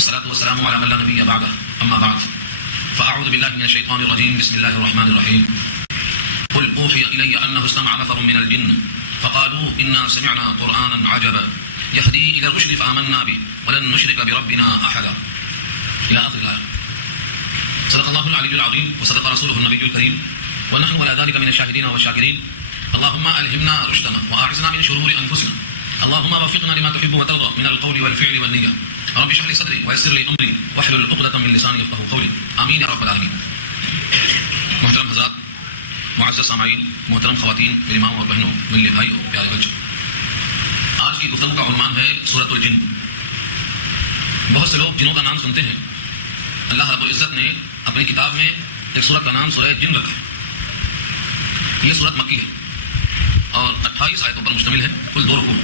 والصلاة والسلام على من لا نبي بعده أما بعد فأعوذ بالله من الشيطان الرجيم بسم الله الرحمن الرحيم قل أوحي إلي أنه استمع نفر من الجن فقالوا إنا سمعنا قرآنا عجبا يهدي إلى الرشد فآمنا به ولن نشرك بربنا أحدا إلى آخر الآية. صدق الله العلي العظيم وصدق رسوله النبي الكريم ونحن على ذلك من الشاهدين والشاكرين. اللهم ألهمنا رشدنا وأعصنا من شرور أنفسنا. اللهم وفقنا لما تحب وترضى من القول والفعل والنية. رب اشرح لي صدري ويسر لي أمري واحلل عقدة من لساني يفقهوا قولي. آمين يا رب العالمین. محترم حضرات، معزز سامعین، محترم خواتین، میری ماں اور بہنوں، میرے بھائیوں، پیارے بچوں، آج کی گفتگو کا عنوان ہے سورۃ الجن. بہت سے لوگ جنوں کا نام سنتے ہیں. اللہ رب العزت نے اپنی کتاب میں ایک سورت کا نام سورہ جن رکھا ہے. یہ سورت مکی ہے اور 28 آیتوں پر مشتمل ہے. کل دو رکوع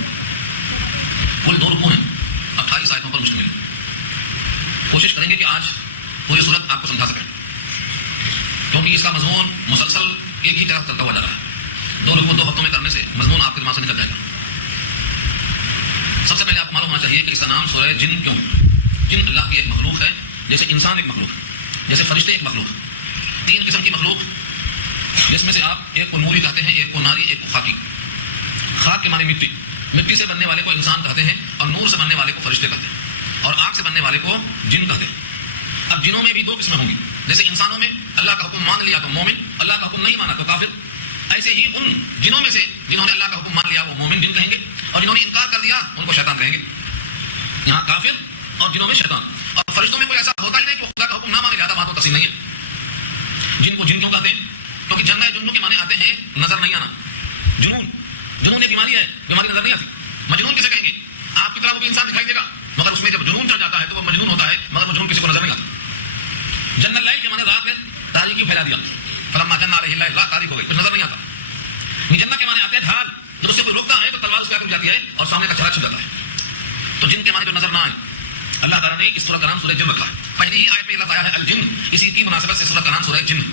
ہیں، 28 آیتوں پر مشتمل ہے. کوشش کریں گے کہ آج پوری سورت آپ کو سمجھا سکیں، کیونکہ اس کا مضمون مسلسل ایک ہی طرف چلتا ہوا جا رہا ہے. 2 رکوع 2 ہفتوں میں کرنے سے مضمون آپ کے دماغ سے نکل جائے گا. سب سے پہلے آپ کو معلوم ہونا چاہیے کہ اس کا نام سورہ جن کیوں ہے. جن اللہ کی ایک مخلوق ہے، جیسے انسان ایک مخلوق ہے، جیسے فرشتے ایک مخلوق ہے. 3 قسم کی مخلوق، جس میں سے آپ ایک کو نوری کہتے ہیں، ایک کو ناری، ایک کو خاکی. خاک کے معنی مٹی، مٹی سے بننے والے کو انسان کہتے ہیں، اور نور سے بننے والے کو فرشتے کہتے ہیں، اور آگ سے بننے والے کو جن کہتے ہیں. اب جنوں میں بھی 2 قسمیں ہوں گی. جیسے انسانوں میں اللہ کا حکم مان لیا تو مومن، اللہ کا حکم نہیں مانا تو کافر. ایسے ہی ان جنوں میں سے جنہوں نے اللہ کا حکم مان لیا وہ مومن جن کہیں گے، اور جنہوں نے انکار کر دیا ان کو شیطان کہیں گے. یہاں کافر اور جنوں میں شیطان. اور فرشتوں میں کوئی ایسا ہوتا ہی نہیں کہ خدا کا حکم نہ مانے، لہٰذا بات و تقسیم نہیں ہے. جن کو جن کیوں کہتے ہیں؟ کیونکہ جنوں کے معنی آتے ہیں نظر نہیں آنا. جنون ایک بیماری ہے، بیماری نظر نہیں آتی. مجنون کسے کہیں گے؟ آپ کی طرح وہ بھی انسان دکھائی دے گا، مگر اس میں جب جنون چڑھ جاتا ہے تو وہ مجنون ہوتا ہے، مگر وہ جنون کسی کو نظر نہیں آتا. جن اللیل کے معنی رات میں تاریکی پھیلا دیا. فلما جن علیہ اللیل، رات تاریک ہو گئی، کچھ نظر نہیں آتا. جنہ کے معنی آتے ہیں ڈھال، جب اس سے کوئی روکتا ہے تو تلوار اس کے آگے جاتی ہے اور سامنے کا چہرہ چھپ جاتا ہے. تو جن کے معنی جو نظر نہ آئے. اللہ تعالیٰ نے اس سورہ کا نام سورہ جن رکھا ہے. پہلی ہی آیت میں اللہ آیا ہے الجن. اسی کی مناسبت سے سورہ کا نام سورہ جن ہے.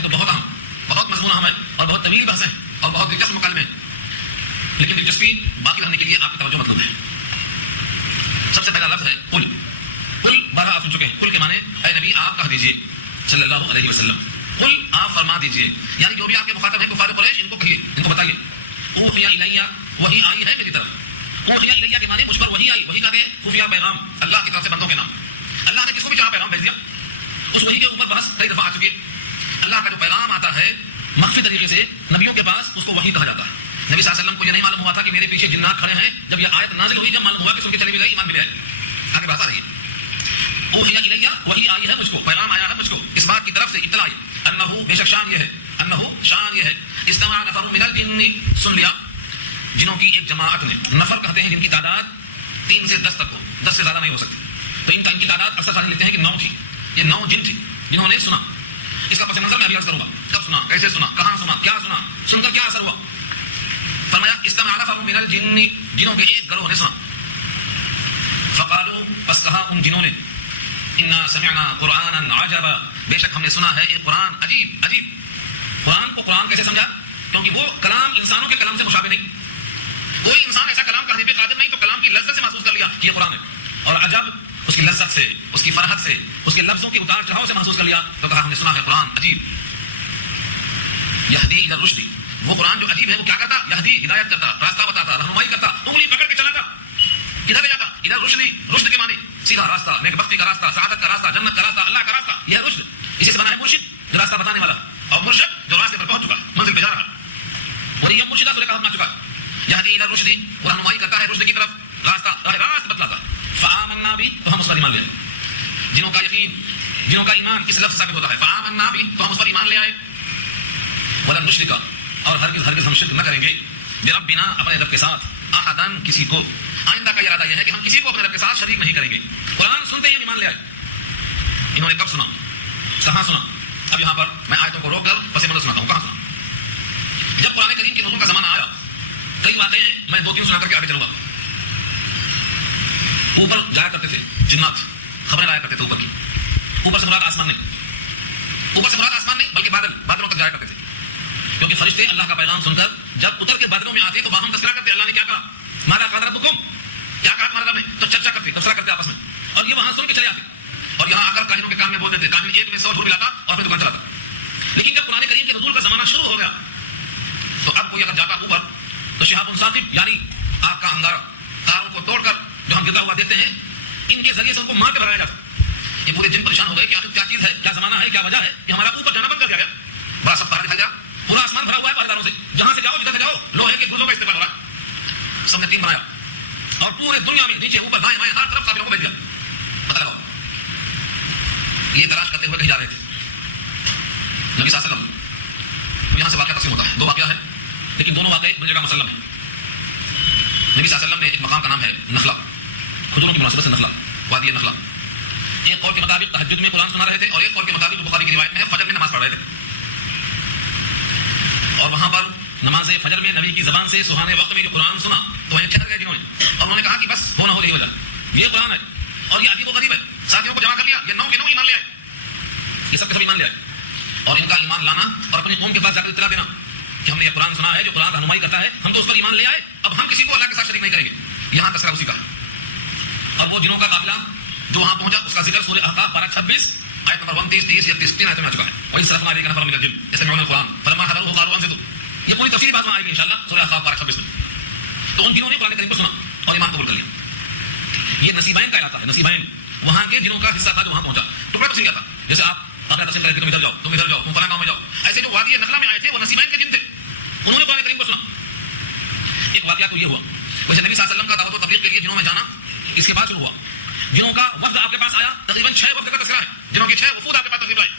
تو بہت اہم، بہت مضمون اہم ہے اور بہت طویل بحث ہے اور بہت دلچسپ مکالمے ہیں، لیکن دلچسپی باقی رہنے کے لیے آپ کی توجہ مطلب ہے. سب سے پہلا لفظ ہے قل. قل 12 آپ سن چکے ہیں. قل کے معنی اے نبی آپ کہہ دیجئے صلی اللہ علیہ وسلم. قل آپ فرما دیجئے، یعنی جو بھی آپ کے مخاطب ہیں کفار قریش، ان کو کہیے، ان کو بتائیے. اوحی الیہ، وحی آئی ہے میری طرف. اوحی الیہ کے معنی مجھ پر وحی آئی. وحی کہتے ہیں خفیہ پیغام، اللہ کی طرف سے بندوں کے نام. اللہ نے کس کو بھی چاہا پیغام بھیج دیا. اس وحی کے اوپر بحث کئی دفعہ آ چکی ہے. اللہ کا جو پیغام آتا ہے مخفی طریقے سے نبیوں کے پاس، اس کو وحی کہا جاتا ہے. نبی صلی اللہ علیہ وسلم کو یہ نہیں معلوم ہوا تھا کہ میرے پیچھے جنات کھڑے ہیں. جب یہ آیت نازل ہوئی، جب معلوم ہوا کہ سن کے چلی بھی گئی، ایمان بھی لے آئے. آگے بات آ رہی ہے. اوحی الیہ، وحی آئی ہے مجھ کو، پیغام آیا ہے مجھ کو، اس بات کی طرف سے اطلاع ہے. انہ، بے شک شان یہ ہے، انہ شان یہ ہے، استمع نفر من الجن، سن لیا جنوں کی ایک جماعت نے. نفر کہتے ہیں جن کی تعداد 3 سے 10 تک ہو، 10 سے زیادہ نہیں ہو سکتی. تو ان کی تعداد اکثر ساتھ لیتے ہیں کہ 9 تھی. یہ 9 جن تھی جنہوں نے سنا. اس کا پس منظر میں ابھی عرض کروں گا. کب سنا، کیسے سنا، کہاں سنا، کیا سنا، سن کر کیا اثر ہوا. فرمایا استمع نفر من الجن، جنوں کے ایک گروہ نے سنا. فقالوا، پس کہا ان جنوں نے، انا سمعنا قرآنا عجبا، بے شک ہم نے سنا ہے ایک قرآن عجیب. عجیب قرآن کو قرآن کیسے سمجھا؟ کیونکہ وہ کلام انسانوں کے کلام سے مشابہ نہیں. کوئی انسان ایسا کلام کرنے پہ قادر نہیں، تو کلام کی لذت سے محسوس کر لیا کہ یہ قرآن ہے. اور عجب اس کی لذت سے، اس کی فرحت سے، اس کے لفظوں کی اتار چڑھاؤ سے محسوس کر لیا، تو کہا ہم نے سنا ہے قرآن عجیب. یہدی الی الرشد، وہ قرآن جو عجیب ہے وہ کیا کرتا؟ یہدی، ہدایت کرتا، راستہ بتاتا، رہنمائی کرتا، انگلی پکڑ کے چلاتا. کدھر لے جاتا؟ الی الرشد. رشد کے معنی سیدھا راستہ، نیک بختی کا راستہ، سعادت کا راستہ، جنت کا راستہ، اللہ کا راستہ. یہ رشد. اسی سے بنا ہے مرشد، جو راستہ بتانے والا، اور مرشد جو راستے پر پہنچ چکا، منزل پہ جا رہا. اور یہ مرشدہ سورہ کا حکم آ چکا. یہدی الی الرشد، وہ رہنمائی کرتا ہے رشد کی طرف، راستہ راست بتلاتا. فآمنا بھی، تو ہم اس پر ایمان لے آئے. جنہوں کا یقین، جنہوں کا ایمان کس لفظ ثابت ہوتا ہے؟ فآمنا بھی، تو ہم اس پر ایمان لے آئے. ولن نشرک، اور ہرگز ہم شرک نہ کریں گے، بربنا، اپنے رب کے ساتھ، احدن، کسی کو. آئندہ کا ارادہ یہ ہے کہ ہم کسی کو اپنے رب کے ساتھ شریک نہیں کریں گے. قرآن سنتے ہی ہم ایمان لے آئے. انہوں نے کب سنا، کہاں سنا؟ اب یہاں پر میں آیتوں کو روک کر پس منظر سناتا ہوں. کہاں سنا؟ جب قرآن کریم کے نزول کا زمانہ آیا، کئی باتیں ہیں، میں 2-3 سنا کر کے آگے چلوں گا. اوپر جایا کرتے تھے جنات، خبریں لایا کرتے تھے اوپر کی. اوپر سے مراد آسمان نہیں، اوپر سے مراد آسمان نہیں بلکہ بادلوں تک جایا کرتے تھے. کیونکہ فرشتے اللہ کا پیغام سن کر جب اتر کے بادلوں میں آتے تو باہم تذکرہ کرتے، اللہ نے کیا کہا، ماذا قال ربکم، کیا کہا تمہارے رب نے، تو چرچا کرتے، تبصرہ کرتے آپس میں. اور یہ وہاں سن کے چلے آتے اور یہاں آ کر کاہنوں کے کام میں بولتے تھے. کاہن ایک میں 100 جھوٹ ملاتا اور اپنی دکان چلاتا. لیکن جب قرآن کریم کے نزول کا زمانہ شروع ہو گیا تو اب کوئی اگر جاتا اوپر تو شہاب الثاقب یعنی آگ کا انگارہ تاروں کو توڑ کر جو ہم گرتا ہوا دیکھتے ہیں ان کے ذریعے سے ان کو مار کے بھرایا جاتا. یہ پورے جن پریشان ہو گئے کہ آخر کیا چیز ہے, کیا زمانہ ہے, کیا وجہ ہے کہ ہمارا اوپر جانا بند کر دیا گیا. بڑا سب تارا دکھایا گیا, پورا آسمان بھرا ہوا ہے پہرےداروں سے, جہاں سے جاؤ جدھر سے جاؤ لوہے کے گردوں کا استعمال ہو رہا ہے. سب نے ٹیم بنایا اور پورے دنیا میں نیچے اوپر دائیں بائیں ہر طرف کافروں کو بھیج دیا. پتہ لگاؤ یہ تلاش کرتے ہوئے کہیں جا رہے تھے. نبی صلی اللہ علیہ وسلم یہاں سے واقعہ تقسیم ہوتا ہے, 2 واقعہ ہے لیکن دونوں واقعے ایک جگہ مسلم ہے. نبی صلی اللہ علیہ وسلم نے ایک مقام کا نام ہے نخلا, کھجوروں کی مناسبت سے نخلا, وادی نخلا. ایک قول کے مطابق تہجد میں قرآن سنا رہے تھے اور ایک قول کے مطابق بخاری کی روایت میں فجر میں نماز پڑھ رہے تھے. اور وہاں پر نماز فجر میں نبی کی زبان سے سہانے وقت میں جو قرآن سنا تو وہ ٹھہر گئے جنہوں نے, اور انہوں نے کہا کہ بس ہونا ہو رہی وجہ یہ قرآن ہے اور یہ عجیب و غریب ہے. ساتھیوں کو جمع کر لیا, یہ 9 کے 9 ایمان لے آئے, یہ سب کے سب ایمان لے آئے. اور ان کا ایمان لانا اور اپنی قوم کے پاس جا کر اطلاع دینا کہ ہم نے یہ قرآن سنا ہے جو قرآن رہنمائی کرتا ہے, ہم تو اس پر ایمان لے آئے, اب ہم کسی کو اللہ کے ساتھ شریک نہیں کریں گے. یہاں تذکرہ اسی کا ہے. اور وہ جنوں کا قافلہ جو وہاں پہنچا اس کا ذکر سورہ احقاف 12-26 آیت نمبر 29, 30, 31, 3 آیتوں میں آ چکا ہے. وہی صرفنا علیک نفر من الجن یستمعون القرآن فلما حضروه قالوا انصتوا. یہ پوری تفصیلی بات وہاں آئے گی انشاءاللہ سورہ احقاف 12-26 میں. تو ان جنوں نے قرآن کریم کو سنا اور ایمان قبول کر لیا. یہ نصیبین کا علاقہ ہے. نصیبین وہاں کے جنوں کا حصہ تھا جو وہاں پہنچا, ٹکڑا تقسیم کیا تھا. جیسے آپ قافلہ تقسیم کریں کہ تم ادھر جاؤ, تم ادھر جاؤ, تم فلاں گاؤں میں جاؤ. ایسے جو وادی نخلا میں آئے تھے وہ نصیبین کے جن تھے, انہوں نے قرآن کریم کو سنا. ایک واقعہ تو یہ ہوا ویسے نبی صلی اللہ علیہ وسلم کا دعوت و تبلیغ کے لیے جنوں میں جانا اس کے بعد شروع ہوا. جنوں کا وفد آپ کے پاس آیا, تقریباً 6 وفد کا تذکرہ ہے. جنوں کے 6 وفود آپ کے پاس تقریباً آئے.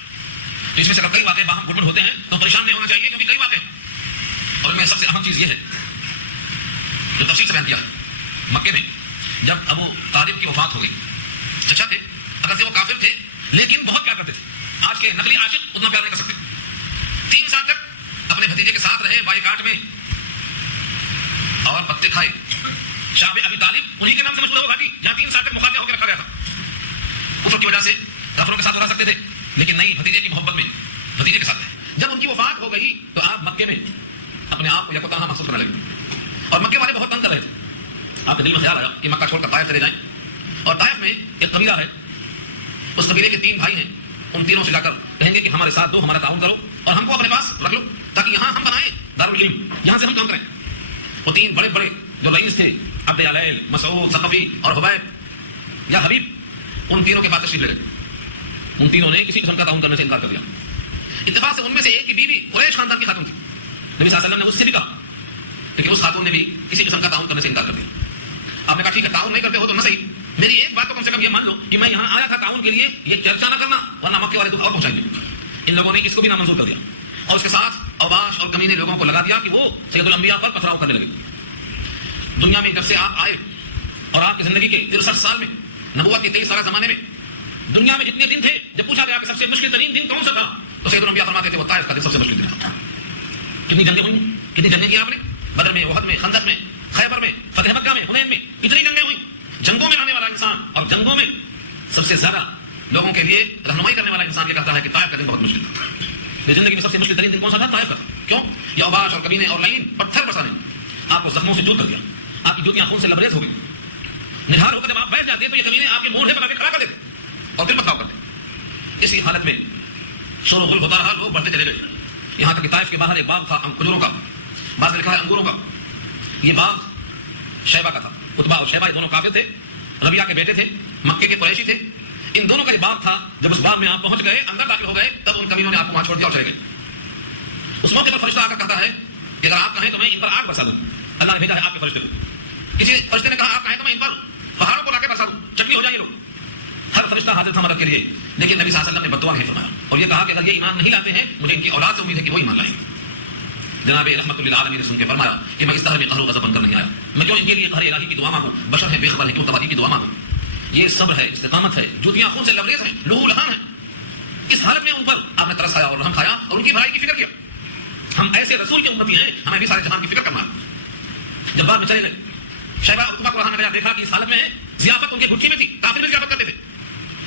اس میں سے کئی واقعے باہم گڑبڑ ہوتے ہیں تو پریشان نہیں ہونا چاہیے کیونکہ کئی واقعے ہیں. اور ان میں سب سے اہم چیز یہ ہے جو تفصیل سے بیان کیا ہے. مکے میں جب ابو طالب کی وفات ہو گئی, چچا تھے, اگر سے وہ کافر تھے لیکن بہت پیار کرتے تھے. آج کے نقلی عاشق اتنا پیار نہیں کر سکتے. 3 سال تک اپنے بھتیجے کے ساتھ رہے بائی کاٹ میں اور پتے کھائے. شاہ ابی طالب انہی کے نام سے مشہور ہے وہ گھاٹی جہاں 3 سال تک مخاطب ہو کے رکھا گیا تھا. کفر کی وجہ سے کافروں کے ساتھ رہ سکتے تھے لیکن نہیں, بھتیجے کی محبت میں بھتیجے کے ساتھ رہے. جب ان کی وفات ہو گئی تو آپ مکے میں اپنے آپ کو یکوتنہا محسوس کرنے لگے اور مکے والے بہت تنگ کر رہے تھے. آپ کے دل میں خیال آیا کہ مکہ چھوڑ کر طائف چلے جائیں. اور طائف میں ایک قبیلہ ہے, اس قبیلے کے 3 بھائی ہیں. ان تینوں سے جا کر کہیں گے کہ ہمارے ساتھ دو, ہمارا تعاون کرو اور ہم کو اپنے پاس رکھ لو تاکہ یہاں ہم بنائیں دارالعلم, یہاں سے ہم کام کریں. وہ 3 بڑے بڑے جو رئیس تھے عبد علیل, مسعود ثقفی اور حبیب یا حبیب, ان تینوں کے پاس تشریف لے گئے. ان تینوں نے کسی قسم کا تعاون کرنے سے انکار کر دیا. اتفاق سے ان میں سے ایک کی بیوی قریش خاندان کی خاتون تھی. نبی صلی اللہ علیہ وسلم نے اس سے بھی کہا لیکن اس خاتون نے بھی کسی قسم کا تعاون کرنے سے انکار کر دیا. آپ نے کہا ٹھیک ہے تعاون نہیں کرتے ہو تو نہ صحیح, میری ایک بات تو کم سے کم یہ مان لو کہ میں یہاں آیا تھا تعاون کے لیے, یہ چرچا نہ کرنا ورنہ مکے والے دکھ اور پہنچائیں گے. ان لوگوں نے اس کو بھی نامنظور کر دیا اور اس کے ساتھ اوباش اور کمینے لوگوں کو لگا دیا کہ وہ سید الانبیاء پر پتھراؤ کرنے لگے. دنیا میں جب سے آپ آئے اور آپ کی زندگی کے 63 سال میں, نبوت کے 23 سالہ زمانے میں دنیا میں جتنے دن تھے, جب پوچھا گیا کہ سب سے مشکل ترین دن کون سا تھا تو سید الانبیاء فرماتے تھے وہ طائف کا دن سب سے مشکل دن تھا. کتنی جنگیں ہوئی, کتنی جنگیں کی آپ نے, بدر میں, احد میں, خندق میں, خیبر میں, فتح مکہ میں, حنین میں, کتنی جنگیں ہوئی. جنگوں میں رہنے والا انسان اور جنگوں میں سب سے زیادہ لوگوں کے لیے رہنمائی کرنے والا انسان یہ کہتا ہے کہ طائف کا دن بہت مشکل تھا. یہ زندگی میں سب سے مشکل ترین دن کون سا تھا؟ طائف کا. کیوں؟ یہ اوباش اور کمینے اور لعین پتھر برسانے آپ کو زخموں سے چور کر دیا, آپ کی جوتیاں خون سے لبریز ہو گئی. نڈھال ہو کر جب آپ بیٹھ جاتے تو یہ کمینے آپ کے موڑے پر کھڑا کر دیتے اور پھر پتھراؤ کرتے. اسی حالت میں شور و غل ہوتا رہا, لوگ بڑھتے چلے گئے. یہاں تک کہ طائف کے باہر ایک باغ تھا کھجوروں کا, بعض لکھا ہے انگوروں کا. یہ باغ شیبہ کا تھا. عتبہ اور شیبہ یہ دونوں کافر تھے, ربیعہ کے بیٹے تھے, مکے کے قریشی تھے. ان دونوں کا یہ باغ تھا. جب اس باغ میں آپ پہنچ گئے, اندر داخل ہو گئے, تب ان کمینوں نے آپ کو وہاں چھوڑ دیا اور چلے گئے. اس موقع پر فرشتہ آ کر کہتا ہے کہ اگر آپ کہیں تو میں ان پر آگ برسا دوں. اللہ نے بھیجا ہے آپ کے فرشتے کو. کسی فرشتے نے کہا آپ کہیں تو میں ان پر پہاڑوں کو لا کے برسا دوں, چٹنی ہو جائے یہ لوگ. ہر فرشتہ حاضر تھا مدد کے لیے, لیکن نبی صلی اللہ علیہ وسلم نے بددعا نہیں فرمایا اور یہ کہا کہ اگر یہ ایمان نہیں لاتے ہیں مجھے ان کی اولاد سے امید ہے کہ وہ ایمان لائیں گے. جناب رحمت للعالمین نے سن کے فرمایا کہ میں اس طرح میں قہر و غضب بن کر نہیں آیا, میں کیوں ان کے لیے قہر الہی کی دعا مانگوں, بشر ہیں بے خبر ہیں, کیوں تباہی کی دعا مانگوں. یہ صبر ہے, استقامت ہے, جوتیاں خون سے لبریز ہیں, لہو لہان ہیں. اس حالت میں ان پر آپ نے ترس کھایا اور رحم کھایا اور ان کی بھلائی کی فکر کیا. ہم ایسے رسول کی امتی ہیں, ہمیں بھی سارے جہان کی فکر کرنا ہے. جب بعد میں چلے گئے, شیبہ اور عتبہ کو رہا گیا, دیکھا کہ اس حالت میں ضیافت ان کے گھٹی میں تھی, کافر میں ضیافت کرتے تھے.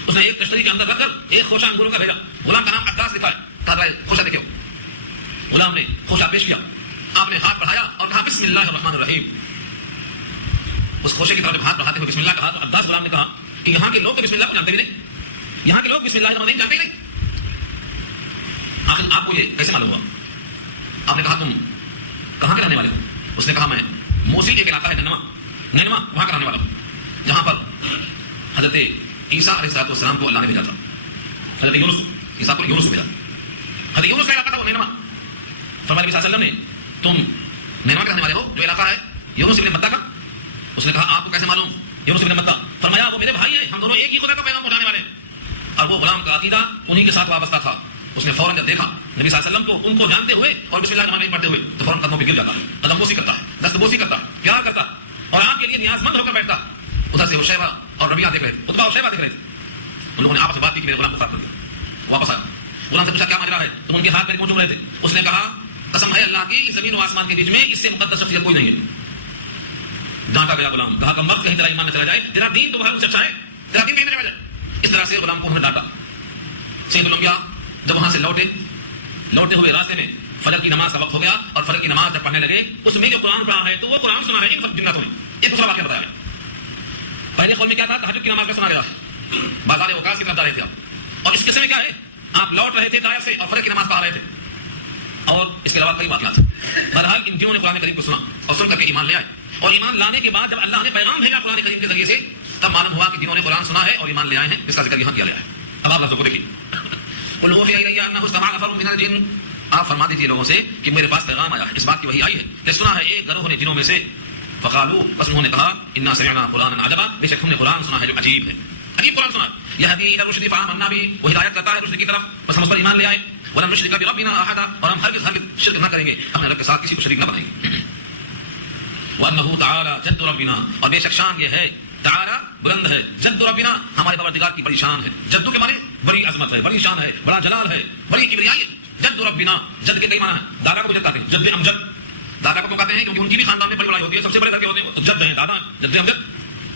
اس نے ایک کشتری کے اندر رکھ کر ایک خوشہ انگوروں کا بھیجا. غلام کا نام عداس لکھا ہے, کہا خوشہ دیکھو. غلام نے خوشہ پیش کیا, آپ نے ہاتھ بڑھایا اور کہا بسم اللہ الرحمن الرحیم. اس خوشے کی طرف ہاتھ بڑھاتے ہوئے بسم اللہ کہا تو عداس غلام نے کہا کہ یہاں کے لوگ تو بسم اللہ کو جانتے بھی نہیں, یہاں کے لوگ بسم اللہ الرحمن الرحیم جانتے ہی نہیں. آخر آپ کو یہ کیسے معلوم ہوا؟ آپ نے کہا تم کہاں کے رہنے والے ہو؟ اس نے کہا میں موصل ایک علاقہ ہے نینوا وہاں کا رہنے والا ہوں, جہاں پر حضرت عیسیٰ علیہ السلام کو اللہ نے بھیجا تھا. حضرت یونس عیسیٰ کو یونس کو بھیجا. حضرت یونس کا علاقہ تھا وہ نینوا. فرمایا نبی صلی اللہ علیہ وسلم نے تم نینوا کے رہنے والے ہو جو علاقہ ہے یونس ابن متہ کا. اس نے کہا آپ کو کیسے معلوم یونس ابن متہ؟ فرمایا وہ میرے بھائی ہیں, ہم دونوں ایک ہی خدا کا پیغام پہنچانے والے ہیں. اور وہ غلام کا عقیدہ انہی کے ساتھ وابستہ تھا. اس نے فوراً جب دیکھا نبی صلی اللہ علیہ وسلم کو, ان کو جانتے ہوئے اور بسم اللہ الرحمن الرحیم پڑھتے ہوئے, تو فوراً قدموں پہ گر جاتا, قدم بوسی کرتا ہے, دست بوسی کرتا, پیار کرتا اور آپ کے لیے نیاز مند ہو کر بیٹھتا. ادھر سے شیبہ اور ربیعہ دیکھ رہے تھے, عتبہ اور شیبہ دیکھ رہے تھے. ان لوگوں نے آپس میں بات کی کہ میرے غلام کو فاتح کر دیا. واپس آیا, غلام سے پوچھا کیا ماجرا ہے, تم ان کے ہاتھ میں کیوں چوم رہے تھے؟ اس نے کہا قسم ہے اللہ کی زمین و آسمان کے بیچ میں اس سے مقدس شخصیت کوئی نہیں ہے. ڈانٹا گیا غلام, کہا کہ وقت کہیں تیرا ایمان نہ چلا جائے, تیرا دین تو ہے اس سے اچھا ہے, تیرا دین کہیں نہ چلا جائے. اس طرح سے غلام کو ہم نے ڈانٹا. سید الانبیاء جب وہاں سے لوٹے ہوئے راستے میں فجر کی نماز کا وقت ہو گیا, اور فجر کی نماز جب پڑھنے لگے اس میں جو قرآن پڑھا ہے تو وہ قرآن سنا ہے ان جناتوں نے. ایک دوسرا واقعہ بتایا. پہلے قول میں کیا تھا, تہجد کی نماز کا سنا گیا, بازار اوقات کی طرف جا رہے تھے آپ, اور اس قصے میں کیا ہے, آپ لوٹ رہے تھے دائر سے اور فجر کی نماز پڑھا رہے تھے, اور اس کے علاوہ کئی واقعات. بہرحال ان جنہوں نے قرآن کریم کو سنا اور سن کر کے ایمان لے آئے, اور ایمان لانے کے بعد جب اللہ نے پیغام بھیجا قرآن کریم کے ذریعے سے, تب معلوم ہوا کہ جنہوں نے قرآن سنا ہے اور ایمان لے آئے ہیں, اس کا ذکر یہاں کیا گیا ہے. اب آپ لفظوں کو دیکھیے. قل اوحی الی انہ استمع نفر من الجن, آپ فرما دیجیے لوگوں سے کہ میرے پاس پیغام آیا ہے, اس بات کی وحی آئی ہے کہ سنا ہے ایک گروہ نے جنوں میں سے. فقالوا, بس انہوں نے کہا انا سمعنا قرانا عجبا, بے شک ہم نے قرآن سنا ہے جو عجیب ہے, عجیب قرآن سنا. یہدی الی الرشد فآمنا به, وہ ہدایت کرتا ہے رشد کی طرف, بس ہم اس پر ایمان لے آئے. ولن نشرک بربنا احدا, اور ہم ہرگز شرک نہ کریں گے, اپنے رب کے ساتھ کسی کو شریک نہ بنائیں گے. وانہ تعالی جد ربنا, اور بے شک شان یہ ہے, تعالی بلند ہے, جد ربنا ہمارے پروردگار کی بڑی شان ہے. جد کے معنی بڑی عظمت ہے, بڑی شان ہے, بڑا جلال ہے, بڑی کبریائی ہے. جد ربنا, جد کے کئی معنی ہیں. دادا کو جد کہتے ہیں, جد امجد. دادا کو کہتے ہیں کیونکہ ان کی بھی خاندان میں بڑی بڑائی ہوتی ہے, سب سے بڑے درجے ہوتے ہیں, تو جد ہیں دادا, جد امجد.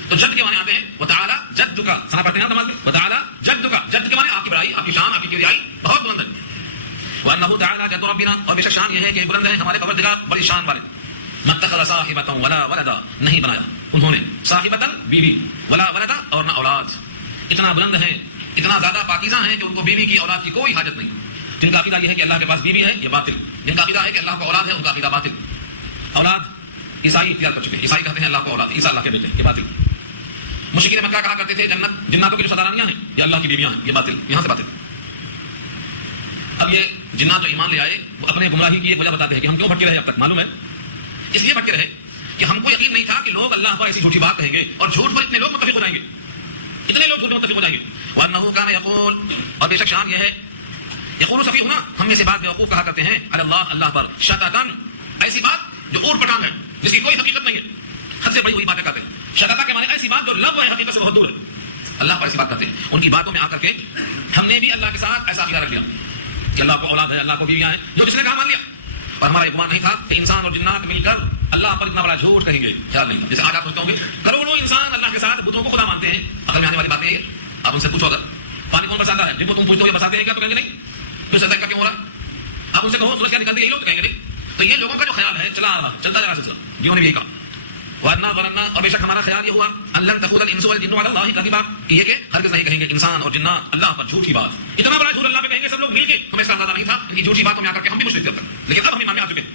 تو جد کے معنی آتے ہیں وتعالی جد کا, سنا پڑھتے ہیں نماز میں, وتعالی جد کا, جد کے معنی آپ کی بڑائی, آپ کی شان, آپ کی کبریائی بہت بلند ہے. وانہ تعالی جد ربنا, اور بے شک شان یہ ہے کہ بلند ہے ہمارے پروردگار بڑی شان والے. متخذ صاحبۃ ولا ولدا, نہیں بنایا انہوں نے صاحبۃ بیوی, ولا ولدا اور نہ اولاد. اتنا بلند ہیں, اتنا زیادہ پاکیزہ ہیں کہ ان کو بیوی کی اولاد کی کوئی حاجت نہیں. جن کا عقیدہ یہ ہے کہ اللہ کے پاس بیوی ہے, یہ باطل. جن کا عقیدہ ہے کہ اللہ کو اولاد ہے, ان کا عقیدہ باطل. اولاد عیسائی اختیار کر چکے ہیں, عیسائی کہتے ہیں اللہ کو اولاد, عیسیٰ اللہ کے بیٹے, یہ باطل. مشرکین مکہ کہا کرتے تھے جنت جناتوں کی جو سردارانیاں ہیں یہ اللہ کی بیویاں ہیں, یہ باطل, یہاں سے باطل. اب یہ جنات جو ایمان لے آئے وہ اپنے گمراہی کی ایک وجہ بتاتے ہیں کہ ہم کیوں بھٹکے رہے اب تک. معلوم ہے اس لیے بھٹکے رہے کہ ہم کو یقین نہیں تھا کہ لوگ اللہ پر ایسی جھوٹی بات کہیں گے, اور جھوٹ پر اتنے لوگ متفق ہو جائیں گے, اتنے لوگ جھوٹ میں متفق ہو جائیں گے. وانہ کان یقول, اور بے شک شان یہ ہے, یقول سفیہنا, ہم میں سے بات بیوقوف کہا کرتے ہیں, علی اللہ, اللہ پر, شططن, ایسی بات جو اوٹ پٹانگ ہے, جس کی کوئی حقیقت نہیں ہے, حد سے بڑی ہوئی باتیں کرتے ہیں. شططا کے معنی ایسی بات جو لغو ہے, حقیقت سے بہت دور ہے. اللہ پر ایسی بات کرتے ہیں. ان کی باتوں میں آ کر کے ہم نے بھی اللہ کے ساتھ ایسا عقیدہ رکھ لیا کہ اللہ کو اولاد ہے, اللہ کو بیویاں ہیں, جو جس نے کہا مان لیا. اور ہمارا یہ گمان نہیں تھا کہ انسان اور جنات مل کر اللہ پر اتنا بڑا جھوٹ کہیں گے, خیال نہیں تھا. جیسے آج آپ سوچتے ہوں گے کروڑوں انسان اللہ کے ساتھ بتوں کو خدا مانتے ہیں, عقل میں آنے والی باتیں. آپ ان سے پوچھو اگر پانی کون برساتا ہے, جن کو تم پوچھتے ہو یہ برساتے ہیں کیا, تو کہیں گے نہیں. پھر سزا کا کیوں ہو رہا ہے, آپ ان سے کہو سورج کیا نکلتی ہے, یہ لوگ تو کہیں گے نہیں. تو یہ لوگوں کا جو خیال ہے چلا آ رہا, چلتا جا رہا سلسلہ, جنہوں نے بھی یہی کہا. وَأَنَّا ظَنَنَّا, اور بے شک ہمارا خیال یہ ہوا, أَن لَن تَقُولَ الْإِنسُ وَالْجِنُّ عَلَى اللَّهِ كَذِبًا, کہ یہ کہ ہرگز نہیں کہیں گے انسان اور جنات اللہ پر جھوٹ کی بات. اتنا بڑا جھوٹ اللہ پہ کہیں گے سب لوگ مل کے, ہمیں اس کا اندازہ نہیں تھا. ان کی جھوٹی باتوں میں آ کر کے ہم بھی مشرک تھے اب تک, لیکن اب ہم ایمان میں آ چکے ہیں.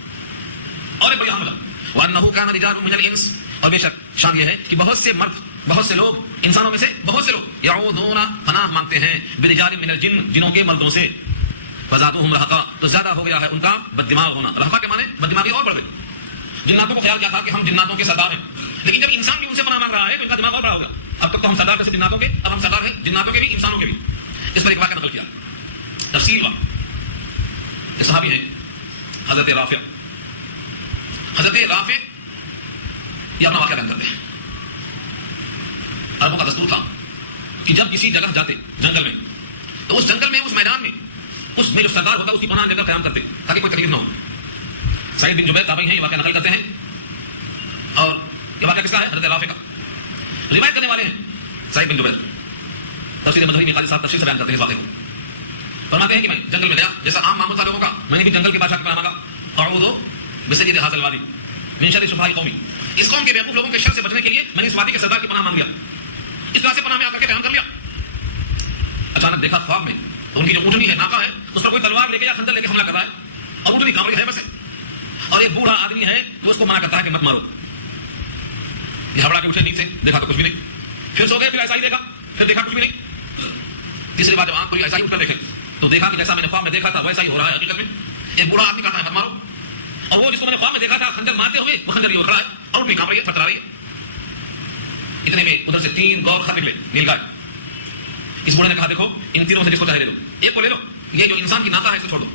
اور ایک بڑی اہم وجہ, وَأَنَّهُ كَانَ رِجَالٌ مِنَ الْإِنسِ, اور بے شک شان یہ ہے کہ بہت سے مرد, بہت سے لوگ, انسانوں میں سے بہت سے لوگ, يَعُوذُونَ, پناہ مانگتے ہیں, بِرِجَالٍ مِنَ الْجِنِّ, جنوں کے مردوں سے, فَزَادُوهُمْ رَهَقًا, تو زیادہ ہو گیا ہے ان کا بددماغ ہونا. رہقا کے معنی بددماغی اور بڑھ گئی. جناتوں کو خیال کیا تھا کہ ہم جناتوں کے سردار ہیں, لیکن جب انسان بھی ان سے پناہ مانگ رہا ہے تو ان کا دماغ اور بڑا ہوگا. اب تک تو ہم سردار تھے جناتوں کے, اب ہم سردار ہیں جناتوں کے بھی, انسانوں کے بھی. اس پر ایک واقعہ نقل کیا, تفصیل واقعہ. یہ صحابی ہیں حضرت رافع. حضرت رافع یہ اپنا واقعہ بیان کرتے ہیں. عربوں کا دستور تھا کہ جب کسی جگہ جاتے جنگل میں, تو اس جنگل میں, اس میدان میں, اس میں جو سردار ہوتا ہے اس کی پناہ لے کر قیام کرتے تاکہ کوئی تکلیف نہ ہو. سعید بن جبیر تابعی ہیں, یہ واقعہ نقل کرتے ہیں. اور یہ واقعہ کس کا ہے, حضرت رافع کا. روایت کرنے والے ہیں سعید بن جبیر. تفسیر مدنی میں خالد صاحب تفصیل سے بیان کرتے ہیں اس واقعے کو. فرماتے ہیں کہ میں جنگل میں گیا, جیسا عام معمول تھا لوگوں کا, میں نے بھی جنگل کے بادشاہ کا پناہ مانگا. اعوذ بسید ھذا الوادی من شر سفہاء قومی, اس قوم کے بیوقوف لوگوں کے شر سے بچنے کے لیے میں نے اس وادی کے سردار کی پناہ مانگ لیا. اس طرح سے پناہ میں آ کر کے بیان کر لیا. اچانک دیکھا خواب میں تو ان کی جو اونٹنی ہے، ناکا ہے، اس پر کوئی تلوار لے کے یا خنجر لے کے حملہ کر رہا ہے اور اونٹنی کام رہی ہے بس. اور ایک بوڑھا آدمی ہے وہ اس کو منع کرتا ہے کہ مت مارو. یہ ہبڑا کے اٹھے نیند سے، دیکھا تو کچھ بھی نہیں. پھر سو گئے، پھر ایسا ہی دیکھا، پھر دیکھا کچھ بھی نہیں. تیسری بار جب آنکھ کھلی ایسا ہی اٹھ کر دیکھے تو دیکھا کہ جیسا میں نے خواب میں دیکھا تھا ویسا ہی ہو رہا ہے. حقیقت میں ایک بوڑھا آدمی کہتا ہے مت مارو، اور وہ جس کو میں نے خواب میں دیکھا تھا خنجر مارتے ہوئے وہ خنجر یہ کھڑا ہے اور اونٹنی کام رہی ہے، تھرتھرا رہی ہے. اتنے میں ادھر سے 3 گور خر نکلے، نیل گائے. اس بوڑھے نے کہا دیکھو ان تینوں سے جس کو چاہے لے لو، ایک کو لے لو، یہ جو انسان کی ناکا ہے اس کو چھوڑ دو.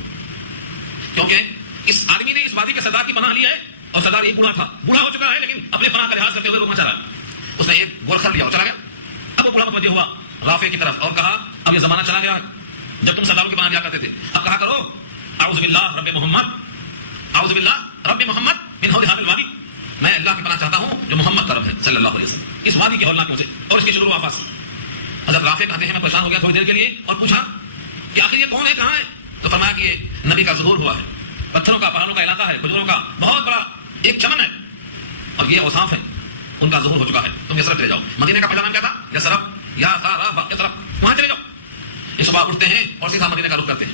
کیونکہ اس آدمی نے اس وادی کے سردار کی پناہ لی ہے اور سردار ایک بوڑھا تھا، بوڑھا ہو چکا ہے لیکن اپنے پناہ کا لحاظ کرتے ہوئے روکنا چاہ رہا ہے. اس نے ایک گور خر لیا اور چلا گیا. اب وہ بوڑھا متوجہ ہوا رافع کی طرف اور کہا اب یہ زمانہ چلا گیا ہے جب تم سرداروں کی پناہ لیا کرتے تھے. اب کہا کرو اعوذ باللہ رب محمد، اعوذ باللہ رب محمد من حول هذا الوادی. میں اللہ کی پناہ چاہتا ہوں جو محمد کا رب ہے صلی اللہ علیہ وسلم، اس وادی کے ہولناکیوں سے اور اس کے شرور و آفات سے. حضرت رافع کہتے ہیں میں پریشان ہو گیا تھوڑی دیر کے لیے اور پوچھا کہ آخر یہ کون ہے، کہاں ہے؟ تو فرمایا کہ یہ نبی کا ظہور ہوا ہے. پتھروں کا، پہاڑوں کا علاقہ ہے، کھجوروں کا بہت بڑا ایک چمن ہے اور یہ اوصاف ہے، ان کا ظہور ہو چکا ہے. تم یثرب چلے جاؤ. مدینہ کا پہلا نام کیا تھا؟ یثرب، یا ثرب، یثرب، وہاں چلے جاؤ. یہ صبح اٹھتے ہیں اور سیدھا مدینہ کا رخ کرتے ہیں.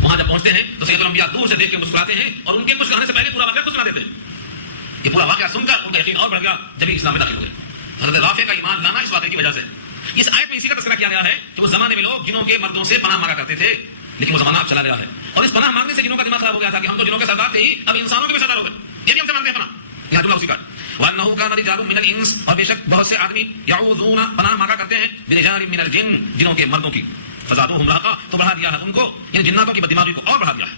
وہاں جب پہنچتے ہیں تو سید الانبیاء دور سے دیکھ کے مسکراتے ہیں اور ان کے کچھ کہنے سے پہلے پورا واقعہ خود سنا دیتے ہیں. یہ پورا واقعہ سن کر ان کا یقین اور بڑھ گیا، جبھی اسلام میں داخل ہو گئے. حضرت رافع کا ایمان لانا اس واقعے کی وجہ سے. اس آیت میں اسی کا تذکرہ کیا گیا ہے کہ اس زمانے میں لوگ جنوں کے مردوں سے پناہ مانگا کرتے تھے، لیکن وہ زمانہ اب چلا گیا ہے اور اس پناہ مانگنے سے جنوں کا دماغ خراب ہو گیا تھا کہ ہم تو جنوں کے سردار تھے ہی، اب انسانوں کے بھی سردار ہو گئے. یہ بھی ہم سے مانگتے ہیں پناہ. یہاں جملہ اسی کا وَأَنَّهُ كَانَ رِجَالٌ مِّنَ الْإِنسِ، اور بے شک بہت سے آدمی يَعُوذُونَ پناہ مانگا کرتے ہیں بِرِجَالٍ مِّنَ الْجِنِّ، جنوں کے مردوں کی. فَزَادُوهُمْ رَهَقًا، تو بڑھا دیا ہے ان کو، یعنی جناتوں کی بددماغی کو اور بڑھا دیا ہے.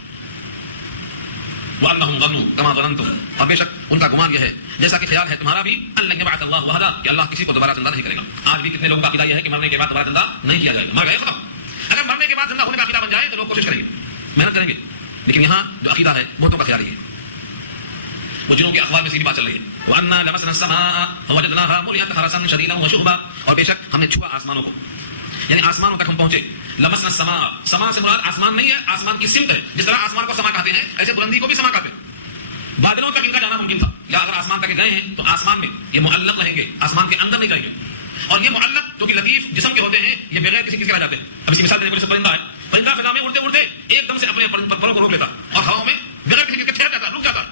وَأَنَّهُمْ ظَنُّوا كَمَا ظَنَنتُمْ، اور بے شک ان کا گمان یہ ہے جیسا کہ خیال ہے تمہارا بھی، أَن لَّن يَبْعَثَ اللَّهُ أَحَدًا، کہ اللہ کسی کو دوبارہ زندہ نہیں کرے گا. آج بھی کتنے لوگوں کا عقیدہ یہ ہے کہ مرنے کے بعد دوبارہ زندہ نہیں کیا جائے گا، مر گئے ختم. اگر مرنے کے بعد زندہ ہونے کا عقیدہ بن جائے تو لوگ کوشش کریں گے، محنت کریں گے. لیکن یہاں جو عقیدہ ہے بہتوں کا خیال ہی ہے. وہ جنوں کے اخبار میں سیدھی بات چل رہی ہے. وَأَنَّا لَمَسْنَا السَّمَاءَ فَوَجَدْنَاهَا مُلِئَتْ حَرَسًا شَدِيدًا وَشُهُبًا، اور بے شک ہم نے چھوا آسمانوں کو، یعنی آسمانوں تک ہم پہنچے. لمسنا السماء، سما سے مراد آسمان نہیں ہے، آسمان کی سمت ہے. جس طرح آسمان کو سما کہتے ہیں ایسے بلندی کو بھی سما کہتے ہیں. بادلوں تک ان کا جانا ممکن تھا، یا اگر آسمان تک گئے ہیں تو آسمان میں یہ معلق رہیں گے، آسمان کے اندر نہیں جائیں گے. اور یہ معلق جو کہ لطیف جسم کے ہوتے ہیں یہ بغیر کسی چیز کے رہ جاتے ہیں. اب اس کی مثال دینے کو جیسے پرندہ ہے، پرندہ فضا میں اڑتے اڑتے ایک دم سے اپنے پروں کو روک لیتا اور ہواؤں میں بغیر کسی چیز کے ٹھہر جاتا، رک جاتا.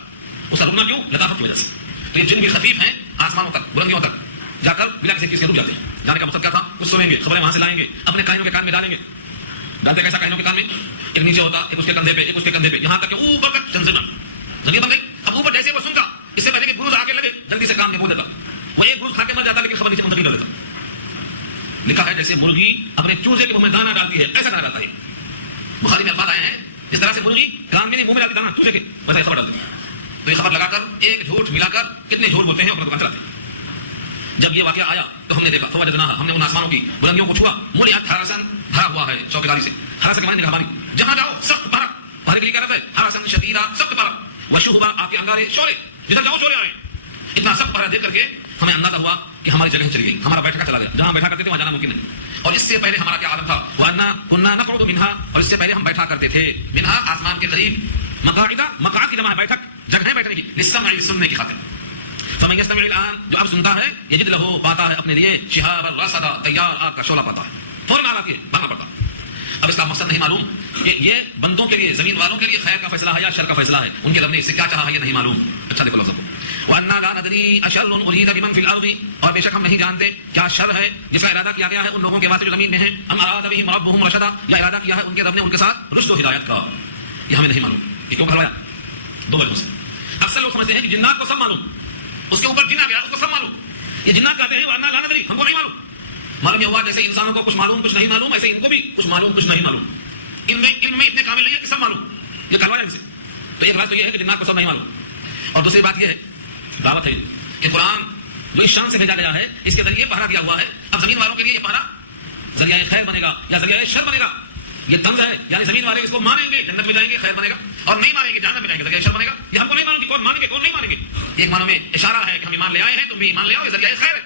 اس کا رکنا کیوں؟ لطافت کی وجہ سے. تو یہ جن بھی خفیف ہیں آسمانوں تک، بلندیوں تک جا کر بلا کسی چیز کے رک جاتے ہیں. جانے کا مقصد کیا تھا؟ کچھ سنیں گے، خبریں وہاں سے لائیں گے، اپنے کائنوں کے کان میں ڈالیں گے. ڈالتے کیسا کائنوں کے کان میں؟ ایک نیچے ہوتا، ایک اس کے کندھے پہ، ایک اس کے کندھے پہ، یہاں تک کہ اوپر تک زمین بن گئی. اب اوپر جیسے وہ سنتا، اس سے پہلے کہ گروز آگے لگے جلدی سے کام نکول دیتا. وہ ایک گروز کھا کے مر جاتا لیکن خبر نیچے منتقل کر دیتا. لکھا ہے جیسے مرغی اپنے چوزے کے منہ میں دانا ڈالتی ہے ایسا دانا ڈالتا ہے. بخاری میں الفاظ آئے ہیں اس طرح سے مرغی کان میں نہیں منہ میں ڈالتی دانا چوزے کے، ویسے خبر ڈالتی ہے. تو یہ خبر لگا کر ایک جھوٹ ملا کر کتنے جھوٹ بولتے ہیں اور دکان چلاتے ہیں. جب یہ واقعہ آیا تو ہم نے دیکھا فوجدناها، ہم نے ان آسمانوں کی بلندیوں کو چھوا، ملئت حرسا، بھرا ہوا ہے چوکیداری سے. حرس کے معنی نگہبانی، جہاں جاؤ سخت پہرا، پہرے کے لیے کیا رہتا ہے؟ حرسا شدیدا، سخت پہرا. وشہبا، آپ کے انگارے، شورے، جدھر جاؤ شورے آ رہے ہیں. اتنا سخت پہرا دیکھ کر کے ہمیں اندازہ ہوا کہ ہماری جگہ چلی گئی، ہمارا بیٹھا چلا گیا، جہاں بیٹھا کرتے تھے وہاں جانا ممکن نہیں. اور اس سے پہلے ہمارا کیا عالم تھا؟ وَأَنَّا كُنَّا نَقْعُدُ مِنْهَا، اور اس سے پہلے ہم بیٹھا کرتے تھے منہا، آسمان کے قریب. مقاعدہ، مقعد کی جمع ہے بیٹھک، جگہیں بیٹھنے کی، للسمع، سننے کی خاطر. فمن يستمع الآن، جو اب سنتا ہے، یجد له، پاتا ہے اپنے لیے، شہابا رصدا، تیار آگ کا شعلہ پاتا ہے، فوراً آگ کے بھاگنا پڑتا. اب اس کا مقصد نہیں معلوم کہ یہ بندوں کے لیے، زمین والوں کے لیے خیر کا فیصلہ ہے یا شر کا فیصلہ ہے. ان کے رب نے اس سے کیا چاہا ہے یہ نہیں معلوم. اچھا دیکھو لفظ کو، وَأَنَّا لَا نَدْرِي أَشَرٌ أُرِيدَ بِمَنْ فِي الْأَرْضِ، اور بے شک ہم نہیں جانتے کیا شر ہے جس کا ارادہ کیا گیا ہے ان لوگوں کے واسطے جو زمین میں ہیں. أَمْ أَرَادَ بِهِمْ رَبُّهُمْ رَشَدًا، یا ارادہ کیا ہے ان کے رب نے ان کے ساتھ رشد و ہدایت کا. یہ ہمیں نہیں معلوم. یہ کیوں کروایا؟ دو وجہوں سے. اکثر لوگ سمجھتے ہیں کہ جنات کو سب معلوم، اس کے اوپر جن آ گیا اس کو سب معلوم. یہ جنات کہتے ہیں وَأَنَّا لَا نَدْرِي، ہم کو نہیں معلوم. معلوم یہ ہوا جیسے انسانوں کو کچھ معلوم کچھ نہیں معلوم، ایسے ان کو بھی کچھ معلوم کچھ نہیں معلوم. علم میں اتنے کامل نہیں ہے کہ سب معلوم. یہ کروایا ان سے. تو ایک بات تو یہ ہے کہ جنات کو سب نہیں معلوم، اور دوسری بات یہ ہے دعوت ہے کہ قرآن جو اس شان سے بھیجا گیا ہے اس کے ذریعے پہرا دیا ہوا ہے. اب زمین والوں کے لیے یہ پہرا ذریعہ خیر بنے گا یا ذریعہ شر بنے گا، یہ طنز ہے. یعنی زمین والے اس کو مانیں گے جنت میں جائیں گے خیر بنے گا، اور نہیں مانیں گے جہنم میں جائیں گے ذریعہ شر بنے گا. یہ ہم کو نہیں معلوم کہ کون مانیں گے کون نہیں مانیں گے. ایک معنوں میں اشارہ ہے کہ ہم ایمان لے آئے ہیں، تم بھی ایمان لے آؤ، یہ ذریعہ خیر ہے.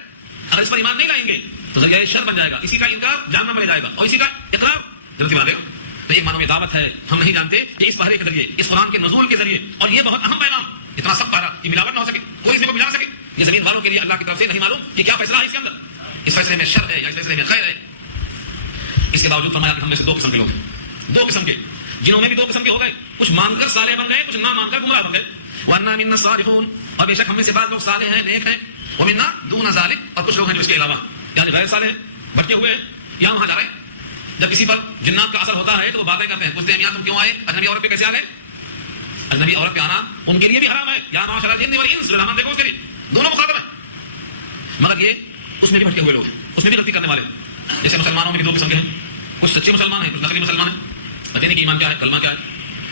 اگر اس پر ایمان نہیں لائیں گے تو ذریعہ شر بن جائے گا. اسی کا انکار جہنم میں لے جائے گا اور اسی کا اقرار جنت میں لے گا. تو ایک معنوں میں دعوت ہے. ہم نہیں جانتے کہ اس پہرے کے ذریعے، اس قرآن کے نزول کے ذریعے، اور یہ بہت اہم پیغام، اتنا سب پہرا کہ ملاوٹ نہ ہو سکے، کوئی اس میں کو ملا سکے، یہ زمین والوں کے لیے اللہ کی طرف سے نہیں معلوم کہ کیا فیصلہ ہے اس کے اندر. اس فیصلے میں شر ہے یا اس فیصلے میں خیر ہے. اس کے باوجود فرمایا کہ ہم میں سے دو قسم کے لوگ ہیں, دو قسم کے, جنہوں میں بھی دو قسم کے ہو گئے, کچھ مان کر صالح بن گئے, کچھ نہ مان کر گمراہ بن گئے. وَأَنَّا مِنَّا الصَّالِحُونَ, اور بے شک ہم میں سے بعض لوگ صالح ہیں, نیک ہیں. وَمِنَّا دُونَ ذَلِكَ, اور کچھ لوگ ہیں جو اس کے علاوہ یعنی غیر صالح ہیں, بھٹکے ہوئے ہیں, یہاں وہاں جا رہے ہیں. جب کسی پر جنات کا اثر ہوتا ہے تو وہ باتیں کرتے ہیں, پوچھتے ہیں میاں تم کیوں آئے, اجنبی عورت پہ کیسے آ گئے. اجنبی عورت پہ آنا ان کے لیے بھی حرام ہے, یا معاشر الجن والانس, رحمان دیکھو اس کے لیے دونوں مخاطب ہیں. مگر یہ اس میں بھی بھٹکے ہوئے لوگ ہیں, اس میں بھی غلطی کرنے والے. جیسے مسلمانوں میں بھی دو قسم کے ہیں, کچھ سچے مسلمان ہیں, کچھ نقلی مسلمان ہیں, پتہ نہیں کہ ایمان کیا ہے, کلمہ کیا ہے,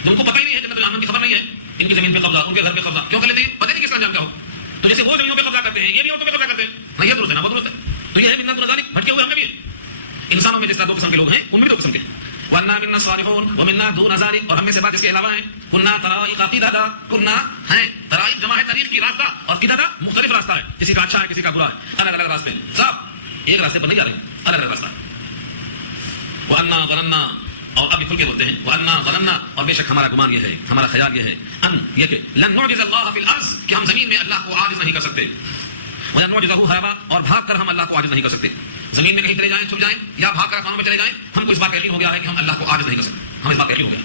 جن کو پتہ ہی نہیں ہے, جنت جہنم کی خبر نہیں ہے, ان کی زمین پہ قبضہ, ان کے گھر پہ قبضہ کیوں کر لیتے ہیں, پتہ نہیں کس کا انجام کیا ہو. تو جیسے وہ زمینوں پہ قبضہ کرتے ہیں, یہ بھی عورتوں پہ قبضہ کرتے ہیں, نہ یہ درست ہے نہ وہ درست ہے. تو یہ ہے منا دون ذالک, بھٹکے ہوئے ہم میں بھی ہیں. انسانوں میں جس طرح دو قسم کے لوگ ہیں ان میں بھی دو قسم کے ہیں. وَأَنَّا مِنَّا الصَّالِحُونَ وَمِنَّا دُونَ ذَلِكَ, اور ہم میں سے بعض اس کے علاوہ ہیں. كُنَّا طَرَائِقَ قِدَدًا, كُنَّا ہیں طرائق جمع ہے طریق کی, راستہ, اور قددہ مختلف راستہ ہے, کسی کا اچھا ہے کسی کا برا ہے, الگ الگ راستے. سب ایک راستے پر نہیں جا رہے, الگ الگ راستہ. وَأَنَّا ظَنَنَّا, اور ابھی کھل کے بولتے ہیں, وَأَنَّا ظَنَنَّا, اور بے شک ہمارا گمان یہ ہے, ہمارا خیال یہ ہے, ان یہ کہ لن نعجز اللہ فی الارض, کہ ہم زمین میں اللہ کو عاجز نہیں کر سکتے. وَلَن نعجزہ ہربا, اور بھاگ کر ہم اللہ کو عاجز نہیں کر سکتے. زمین میں کہیں چلے جائیں, چھپ جائیں, یا بھاگ کر آسمانوں میں چلے جائیں, ہم کو اس بات کا یقین ہو گیا ہے کہ ہم اللہ کو عاجز نہیں کر سکتے. ہم اس بات کا یقین ہو گیا.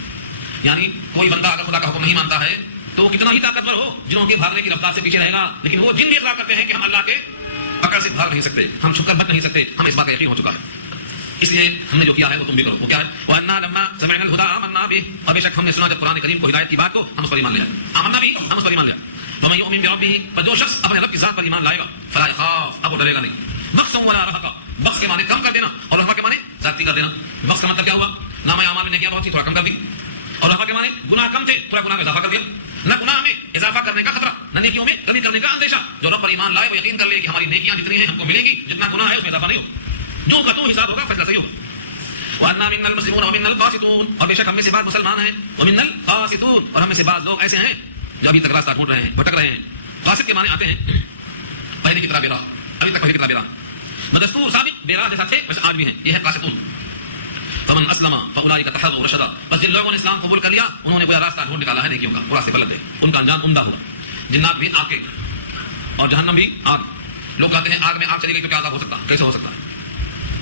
یعنی کوئی بندہ اگر خدا کا حکم نہیں مانتا ہے تو کتنا ہی طاقتور ہو, جنہوں کے بھاگنے کی رفتار سے پیچھے رہے گا, لیکن وہ جن بھی اقرار کرتے ہیں کہ ہم اللہ کے پکڑ سے بھاگ نہیں سکتے, ہم چھپ کر بچ نہیں سکتے, ہم اس بات کا یقین ہو چکا ہے. اس لیے ہم نے جو کیا ہے وہ تم بھی کرو. وہ کیا ہے, وَأَنَّا لَمَّا سَمِعْنَا الْهُدَىٰ آمَنَّا بِهِ, اور بے شک ہم نے سنا جب قرآن کریم کو ہدایت کی بات کو ہم اس پر ایمان لے آئے. آمنا بھی, ہم اس پر ایمان لے آئے. وَمَن يُؤْمِن بِرَبِّهِ, پر جو شخص اپنے رب کی ذات پر ایمان لائے گا, فَلَا يَخَافُ, اب وہ ڈرے گا نہیں. بخسا ولا رہقا, بخس کے معنی کم کر دینا, اور رہقا کے معنی زیادتی کر دینا. بخس کا مطلب کیا ہوا, نامہ اعمال میں نیکیاں بہت تھی, تھوڑا کم کر دی, اور رہقا کے معنی گناہ کم تھے, تھوڑا گناہ میں اضافہ کر دیا. نہ گناہ میں اضافہ کرنے کا خطرہ, نہ نیکیوں میں کمی کرنے کا اندیشہ. جو رب پر ایمان لائے وہ یقین کر لے کہ ہماری نیکیاں جتنی ہیں ہم کو ملیں گی, جتنا گناہ ہے اس میں اضافہ نہیں ہو, جو کا تو حساب ہوگا فیصلہ صحیح ہوگا. وَأَنَّا مِنَّا الْمُسْلِمُونَ وَمِنَّا الْقَاسِطُونَ, اور بے شک ہم میں سے بعض مسلمان ہیں, وَمِنَّا الْقَاسِطُونَ, اور ہم میں سے بعض لوگ ایسے ہیں جو ابھی تک راستہ ڈھونڈ رہے ہیں, بھٹک رہے ہیں. قاصد کے معنی آتے ہیں پہلے کی طرح بے راہ, ابھی تک پہلے کی طرح بے راہ, بدستور سابق بے راہ جیسا تھے ویسے آج بھی ہیں, یہ ہے قاسطون. فمن اسلم فاولئک تحروا رشدا, بس جن لوگوں نے اسلام قبول کر لیا انہوں نے وہ راستہ ڈھونڈ نکالا ہے نیکیوں کا, وہ راستے پر لگ گئے, ان کا انجام عمدہ ہوگا. جنات بھی آگ کے اور جہنم بھی آگ. لوگ کہتے ہیں آگ میں آگ چلی گئی تو کیا عذاب ہو سکتا ہے, کیسے ہو سکتا ہے.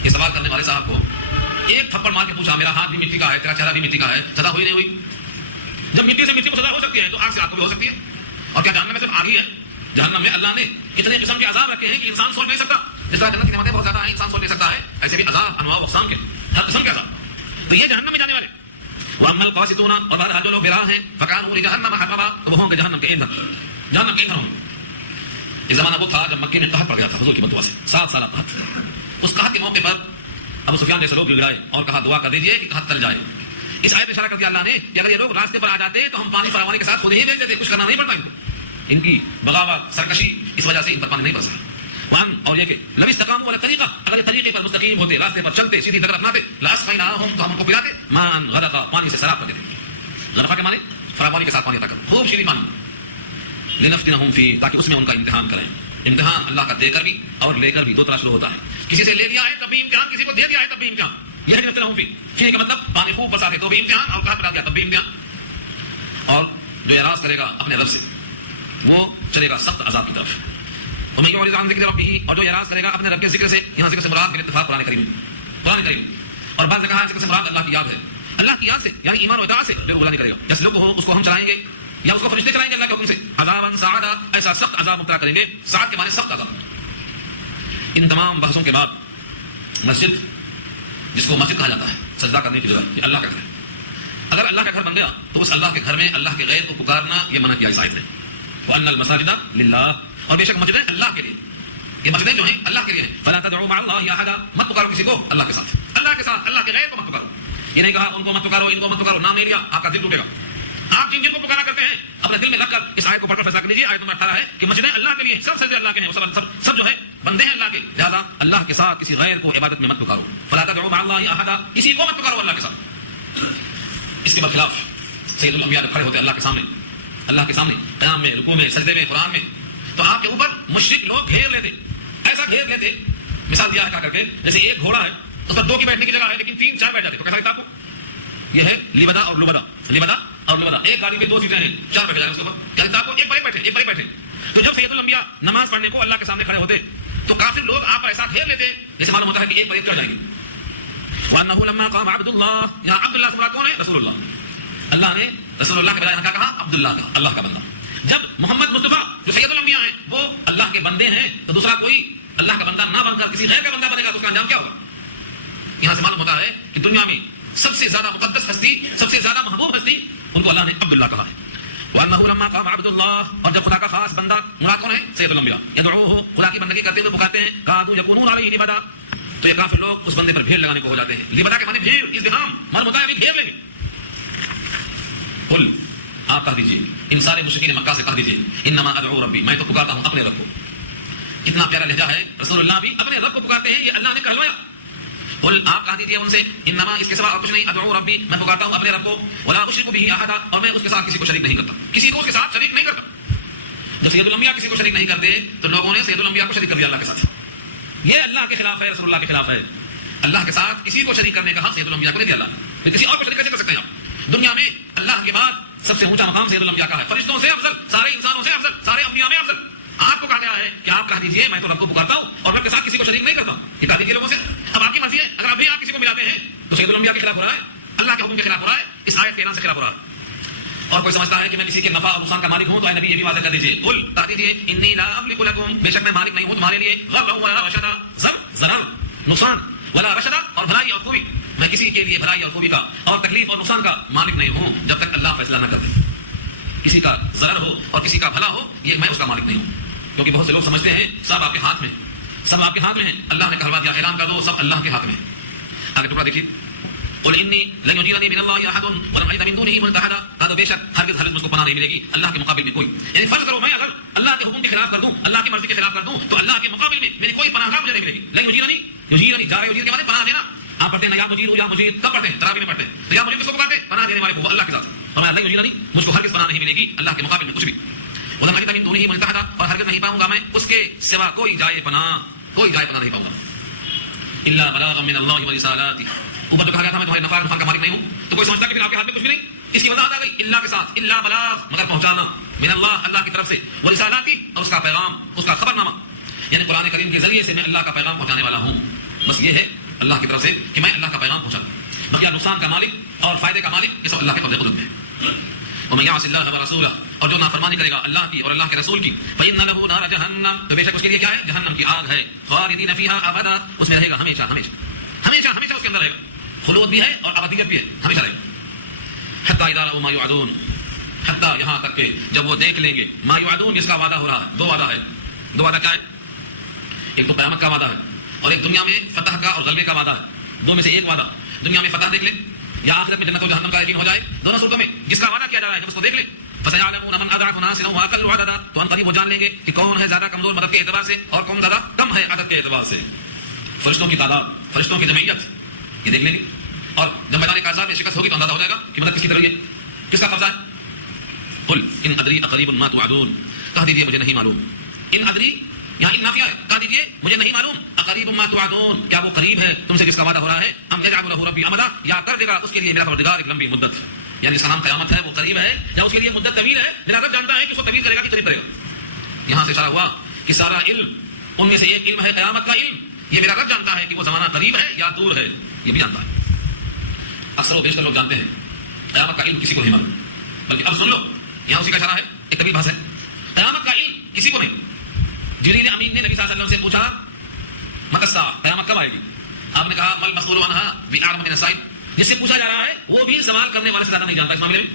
یہ سوال کرنے والے صاحب کو ایک تھپڑ مار کے پوچھا, میرا ہاتھ بھی مٹی کا ہے, تیرا چہرہ بھی مٹی کا ہے, سزا ہوئی نہیں ہوئی. جب مٹی سے مٹی کو سزا ہو سکتی ہے تو آگ سے آگ کو بھی ہو سکتی ہے. اور کیا جہنم میں صرف آگ ہی ہے, جہنم میں اللہ نے اتنے قسم کے عذاب رکھے ہیں کہ انسان سوچ نہیں سکتا. جس طرح جنت کی نعمتیں بہت زیادہ ہیں, انسان سوچ نہیں سکتا ہے, ایسے بھی عذاب انواع و اقسام کے, ہر قسم کے عذاب. تو یہ جہنم میں جانے والے. وَأَمَّا الْقَاسِطُونَ, اور بہرحال جو لوگ بے راہ ہیں, فَكَانُوا لِجَهَنَّمَ حَطَبًا, تو وہ ہوں گے جہنم کے ایندھن, جہنم کے ایندھن ہوں گے. یہ زمانہ وہ تھا جب مکے میں قحط پڑ گیا تھا حضور کی بددعا سے, 7 سالہ قحط. اس قحط کے موقع پر ابو سفیان جیسے لوگ گڑائے اور کہا دعا کر دیجئے کہ قحط ٹل جائے. اس آیت میں اشارہ کر دیا اللہ نے کہ اگر یہ لوگ راستے پر آ جاتے تو ہم پانی فراوانی کے ساتھ خود ہی بھیج دیتے, کچھ کرنا نہیں پڑتا ان کو. ان کی بغاوت سرکشی اس وجہ سے ان پر پانی نہیں برسا. وان, اور یہ کہ لو استقاموا علی طریقہ, اگر یہ طریقے پر مستقیم ہوتے, راستے پر چلتے, سیدھی طرف اپناتے, لاسقیناہم, تو ہم ان کو پلاتے, مان غدقا, پانی سے سراب کر دیتے. غدقا کے معنی فراوانی کے ساتھ پانی عطا کر, خوب شیریں پانی. لنفتنہم فیہ, تاکہ اس میں ان کا امتحان کریں. امتحان اللہ کا دے کر بھی اور لے کر بھی, دو طرح شروع ہوتا ہے. کسی سے لے لیا ہے تب بھی امتحان, کسی کو دے دیا ہے تب بھی امتحان. یہ ہے لنفتنہم فیہ. فیہ کا مطلب پانی خوب برساتے تو بھی امتحان, اور قحط پڑا دیا تب بھی امتحان. اور جو اعراض کرے گا اپنے رب سے وہ چلے گا سخت عذاب کی طرف. وَمَن يُعْرِضْ عَن ذِكْرِ رَبِّهِ, اور جو اعراض کرے گا اپنے رب کے ذکر سے, یہاں ذکر سے مراد بالاتفاق قرآن کریم, قرآن کریم. اور بعض نے کہا ذکر سے مراد اللہ کی یاد ہے, اللہ کی یاد سے یعنی ایمان و اطاعت سے بے نہیں کرے گا. جیسے لوگ ہو اس کو ہم چلائیں گے یا اس کو فرشتے چلائیں گے اللہ کے حکم سے, عذاباً سعدا, ایسا سخت عذاب مبتلا کریں گے. سعد کے معنی سخت عذاب. ان تمام بحثوں کے بعد مسجد, جس کو مسجد کہا جاتا ہے سجدہ کرنے کی جگہ, یہ اللہ کا گھر ہے. اگر اللہ کا گھر بن گیا تو اس اللہ کے گھر میں اللہ کے غیر کو پکارنا یہ منع کیا اس آیت نے. وَأَنَّ الْمَسَاجِدَ لِلَّهِ, اور بے شک مسجدیں اللہ کے لیے, یہ مسجدیں جو ہیں اللہ کے لیے ہیں. فَلَا تَدْعُوا مَعَ اللَّهِ أَحَدًا, مت پکارو کسی کو اللہ کے ساتھ, اللہ کے ساتھ, اللہ کے غیر کو مت پکارو. یہ نہیں کہا ان کو مت پکارو, ان کو مت پکارو, نام نہیں لیا, آپ کا دل ٹوٹے گا. آپ جن کو پکارا کرتے ہیں اپنے دل میں رکھ کر اس آیت کو پڑھ کر فیصلہ کر لیجیے. آیت نمبر 18 ہے کہ مسجدیں اللہ کے لیے, سب سجدے اللہ کے ہیں, سب جو ہے بندے ہیں اللہ کے, لہٰذا اللہ کے ساتھ کسی غیر کو عبادت میں مت پکارو. فَلَا تَدْعُوا مَعَ اللَّهِ أَحَدًا, کسی کو مت پکارو اللہ کے ساتھ. اس کے برخلاف سید الانبیاء جب کھڑے ہوتے ہیں اللہ کے سامنے قیام میں, رکوع میں, سجدے میں, قرآن میں, تو آپ کے اوپر مشرک لوگ گھیر لیتے, ایسا گھیر لیتے, مثال دیا ہے کہا کر کے, جیسے ایک گھوڑا ہے اس پر 2 کی بیٹھنے کی جگہ ہے لیکن 3-4 بیٹھ جاتے, تو کیسا لگتا آپ کو. یہ ہے لبدا اور لبدا, لبدا اور لبدا. ایک گاڑی پہ 2 سیٹیں ہیں, 4 بیٹھ جائیں اس کے اوپر, کیا لگتا آپ کو, ایک پر ایک بیٹھے. تو جب سید الانبیاء نماز پڑھنے کو اللہ کے سامنے کھڑے ہوتے تو کافر لوگ آپ پر ایسا گھیر لیتے ہیں جیسے معلوم ہوتا ہے کہ ایک پر ایک چڑھ جائیں گے. وَأَنَّهُ لَمَّا قَامَ عَبْدُ اللَّهِ, یہاں عبد اللہ سے مراد کون ہے؟ رسول اللہ. اللہ نے رسول اللہ کے بجائے یہاں کیا کہا؟ عبد اللہ کا, اللہ کا بندہ. جب محمد مصطفیٰ جو سید الانبیاء ہیں وہ اللہ کے بندے ہیں تو دوسرا کوئی اللہ کا بندہ نہ بن کر کسی غیر کا بندہ بنے گا تو اس کا انجام کیا ہوگا؟ یہاں سے معلوم ہوتا ہے کہ دنیا میں سب سے زیادہ مقدس ہستی, سب سے زیادہ محبوب ہستی, ان کو اللہ نے عبد اللہ کہا ہے. وَأَنَّهُ لَمَّا قَامَ عَبْدُ اللَّهِ, اور جب خدا کا خاص بندہ مراد کون ہے؟ سید الانبیاء. يَدْعُوهُ, خدا کی بندگی کرتے ہوئے پکارتے ہیں. كَادُوا يَكُونُونَ عَلَيْهِ لِبَدًا, تو یہ کافر لوگ اس بندے پر بھیڑ لگانے کو ہو جاتے ہیں. لبدا کے معنی بھیڑ, ازدحام, معلوم ہوتا ہے ابھی گھیر لیں گے. قل, آپ کہہ دیجیے ان سارے مشرکین مکہ سے کہہ دیجیے, انما ادعو ربی, میں تو پکارتا ہوں اپنے رب کو. کتنا پیارا لہجہ ہے, رسول اللہ بھی اپنے رب کو پکارتے ہیں, یہ اللہ نے کہلوایا. قل, آپ کہہ دیجیے ان سے, انما, اس کے سوا اور کچھ نہیں, ادعو ربی, میں پکارتا ہوں اپنے رب کو, ولا اشرک به احدا, اور میں اس کے ساتھ کسی کو شریک نہیں کرتا, کسی کو اس کے ساتھ شریک نہیں کرتا. جب سید الانبیاء کسی کو شریک نہیں کرتے تو لوگوں نے سید الانبیاء کو شریک کر دیا اللہ کے ساتھ. یہ اللہ کے خلاف ہے, رسول اللہ کے خلاف ہے. اللہ کے ساتھ کسی کو شریک کرنے کا حق سید الانبیاء کو نہیں دیا اللہ نے, پھر کسی اور کو شریک کیسے کر سکتے ہیں آپ؟ دنیا میں اللہ کے بعد سب سے اونچا مقام سید الانبیاء کا ہے, فرشتوں سے افضل, سارے انسانوں سے افضل, سارے انبیاء میں افضل. آپ کو کہا گیا ہے کہ آپ کہہ دیجیے میں تو رب کو پکارتا ہوں اور رب کے ساتھ کسی کو شریک نہیں کرتا ہوں, یہ کہہ دیجیے لوگوں سے. اب آپ کی مرضی ہے, اگر ابھی آپ کسی کو ملاتے ہیں تو سید الانبیاء کے خلاف ہو رہا ہے, اللہ کے حکم کے خلاف ہو رہا ہے, اس آیت کے اعلان سے خلاف ہو رہا ہے. اور کوئی سمجھتا ہے کہ میں کسی کے نفع اور نقصان کا مالک ہوں تو اے نبی یہ بھی واضح کر دیجیے, قل, کہہ دیجیے انی لا املک لکم, بے شک میں مالک نہیں ہوں تمہارے لیے, ضرا ولا رشدا, ضرر نقصان, ولا رشدا, اور بھلائی اور خوبی, میں کسی کے لیے بھلائی اور خوبی کا اور تکلیف اور نقصان کا مالک نہیں ہوں جب تک اللہ فیصلہ نہ کر دے. کسی کا ضرر ہو اور کسی کا بھلا ہو, یہ میں اس کا مالک نہیں ہوں, کیونکہ بہت سے لوگ سمجھتے ہیں سب آپ کے ہاتھ میں, سب آپ کے ہاتھ میں ہے. اللہ نے کہلوا دیا, اعلان کر دو سب اللہ کے ہاتھ میں. آگے ٹکڑا دیکھیے, قل انی لن یجیرنی من اللہ احد ولن اجد من دونه ملتحدا, ہاں بے شک ہرگز مجھ کو پناہ نہیں ملے گی اللہ کے مقابل میں کوئی. یعنی فرض کرو میں اگر اللہ کے حکم کے خلاف کر دوں, اللہ کی مرضی کے خلاف کر دوں تو اللہ کے مقابل میں میری کوئی پناہ گاہ مجھے نہیں ملے گی. لن یجیرنی, یجیرنی جار یجیر کے معنی پناہ دینا. آپ پڑھتے ہیں یا مجیر یا مجید, کب پڑھتے ہیں؟ تراویح میں پڑھتے ہیں. تو یا مجید کس کو پکارتے ہیں؟ پناہ دینے والے کو, وہ اللہ کے ذات. فرمایا لن یجیرنی, مجھ کو ہرگز پناہ نہیں ملے گی اللہ کے مقابل میں کچھ بھی. ولن اجد من دونه ملتحدا, اور ہرگز نہیں پاؤں گا میں اس کے سوا کوئی جائے پناہ, کوئی جائے پناہ نہیں پاؤں گا. الا بلاغا من اللہ ورسالاته, اوپر تو کہا گیا تھا میں تمہارے نفع نقصان کا مالک نہیں ہوں, تو کوئی سمجھتا کہ پھر آپ کے ہاتھ میں کچھ بھی نہیں. اس کی وضاحت آ گئی اللہ کے ساتھ, الا بلاغ, مگر پہنچانا, من اللہ, اللہ کی طرف سے, ورسالاتی, اور اس کا پیغام, اس کا خبر نامہ, یعنی قرآن کریم کے ذریعے سے میں اللہ کا پیغام پہنچانے والا ہوں. بس یہ ہے اللہ کی طرف سے کہ میں اللہ کا پیغام پہنچا. بقیہ نقصان کا مالک اور فائدے کا مالک یہ سب اللہ کے قبضے قدرت میں ہے. ومن يعص الله ورسوله, اور جو نافرمانی کرے گا اللہ کی اور اللہ کے رسول کی, فإن له نار جہنم, تو بے شک اس کے لیے کیا ہے؟ جہنم کی آگ ہے. خالدین فیها ابدا, اس میں رہے گا ہمیشہ ہمیشہ ہمیشہ ہمیشہ, اس کے اندر رہے گا. خلود بھی ہے اور ابدیت بھی ہے, ہمیشہ رہے گا. حتی اذا رأوا ما يوعدون, حتی یہاں تک کہ جب وہ دیکھ لیں گے ما يوعدون, جس کا وعدہ ہو رہا ہے. دو وعدہ ہے, دو وعدہ کیا ہے؟ ایک تو قیامت کا وعدہ ہے اور ایک دنیا میں فتح کا اور غلبے کا وعدہ ہے. دو میں سے ایک وعدہ, دنیا میں فتح دیکھ لیں یا آخرت میں جنت و جہنم کا یقین ہو جائے, دونوں صورتوں میں جس کا وعدہ کیا جا رہا ہے جب اس کو دیکھ لیں. فسيعلمون من اضعف ناصرا واقل عددا, تو ان قریب وہ جان لیں گے کہ کون ہے زیادہ کمزور مدد کے اعتبار سے اور کون زیادہ کم ہے عدد کے اعتبار سے. فرشتوں کی تعداد, فرشتوں کی جمعیت, یہ دیکھ لیں گے. اور جب میدان کاذاب میں شکست ہوگی تو اندازہ ہو جائے گا کہ مدد کس کی طرف ہے, کس کا قبضہ ہے. قل ان ادری اقریب ما توعدون, کہہ دیجیے مجھے نہیں معلوم. ان ادری یہاں ان نافیہ ہے, کہہ دیجیے مجھے نہیں معلوم. اقریب ما توعدون, کیا وہ قریب ہے تم سے جس کا وعدہ ہو رہا ہے, ام یجعل له ربی امدا, یا کر دے گا اس کے لیے میرا پروردگار ایک لمبی مدت, یعنی جس کا نام قیامت ہے وہ قریب ہے یا اس کے لیے مدت طویل ہے. میرا رب جانتا ہے کہ اس کو طویل کرے گا کہ قریب کرے گا. یہاں سے اشارہ ہوا کہ سارا علم ان میں سے ایک علم ہے قیامت کا علم, یہ میرا رب جانتا ہے کہ وہ زمانہ قریب ہے یا دور ہے, یہ بھی جانتا ہے. اکثر و بیشتر لوگ جانتے ہیں, قیامت کا علم کسی کو نہیں معلوم. بلکہ اب سن لو, یہاں اسی کا اشارہ ہے, ایک طویل بحث ہے. قیامت کا علم کسی کو نہیں. جبریل امین نے نبی صلی اللہ علیہ وسلم سے پوچھا متی الساعہ, قیامت کب آئے گی؟ آپ نے کہا مل مسئول عنہا بأعلم من السائل, جس سے پوچھا جا رہا ہے وہ بھی سوال کرنے والے سے زیادہ نہیں جانتا اس معاملے میں.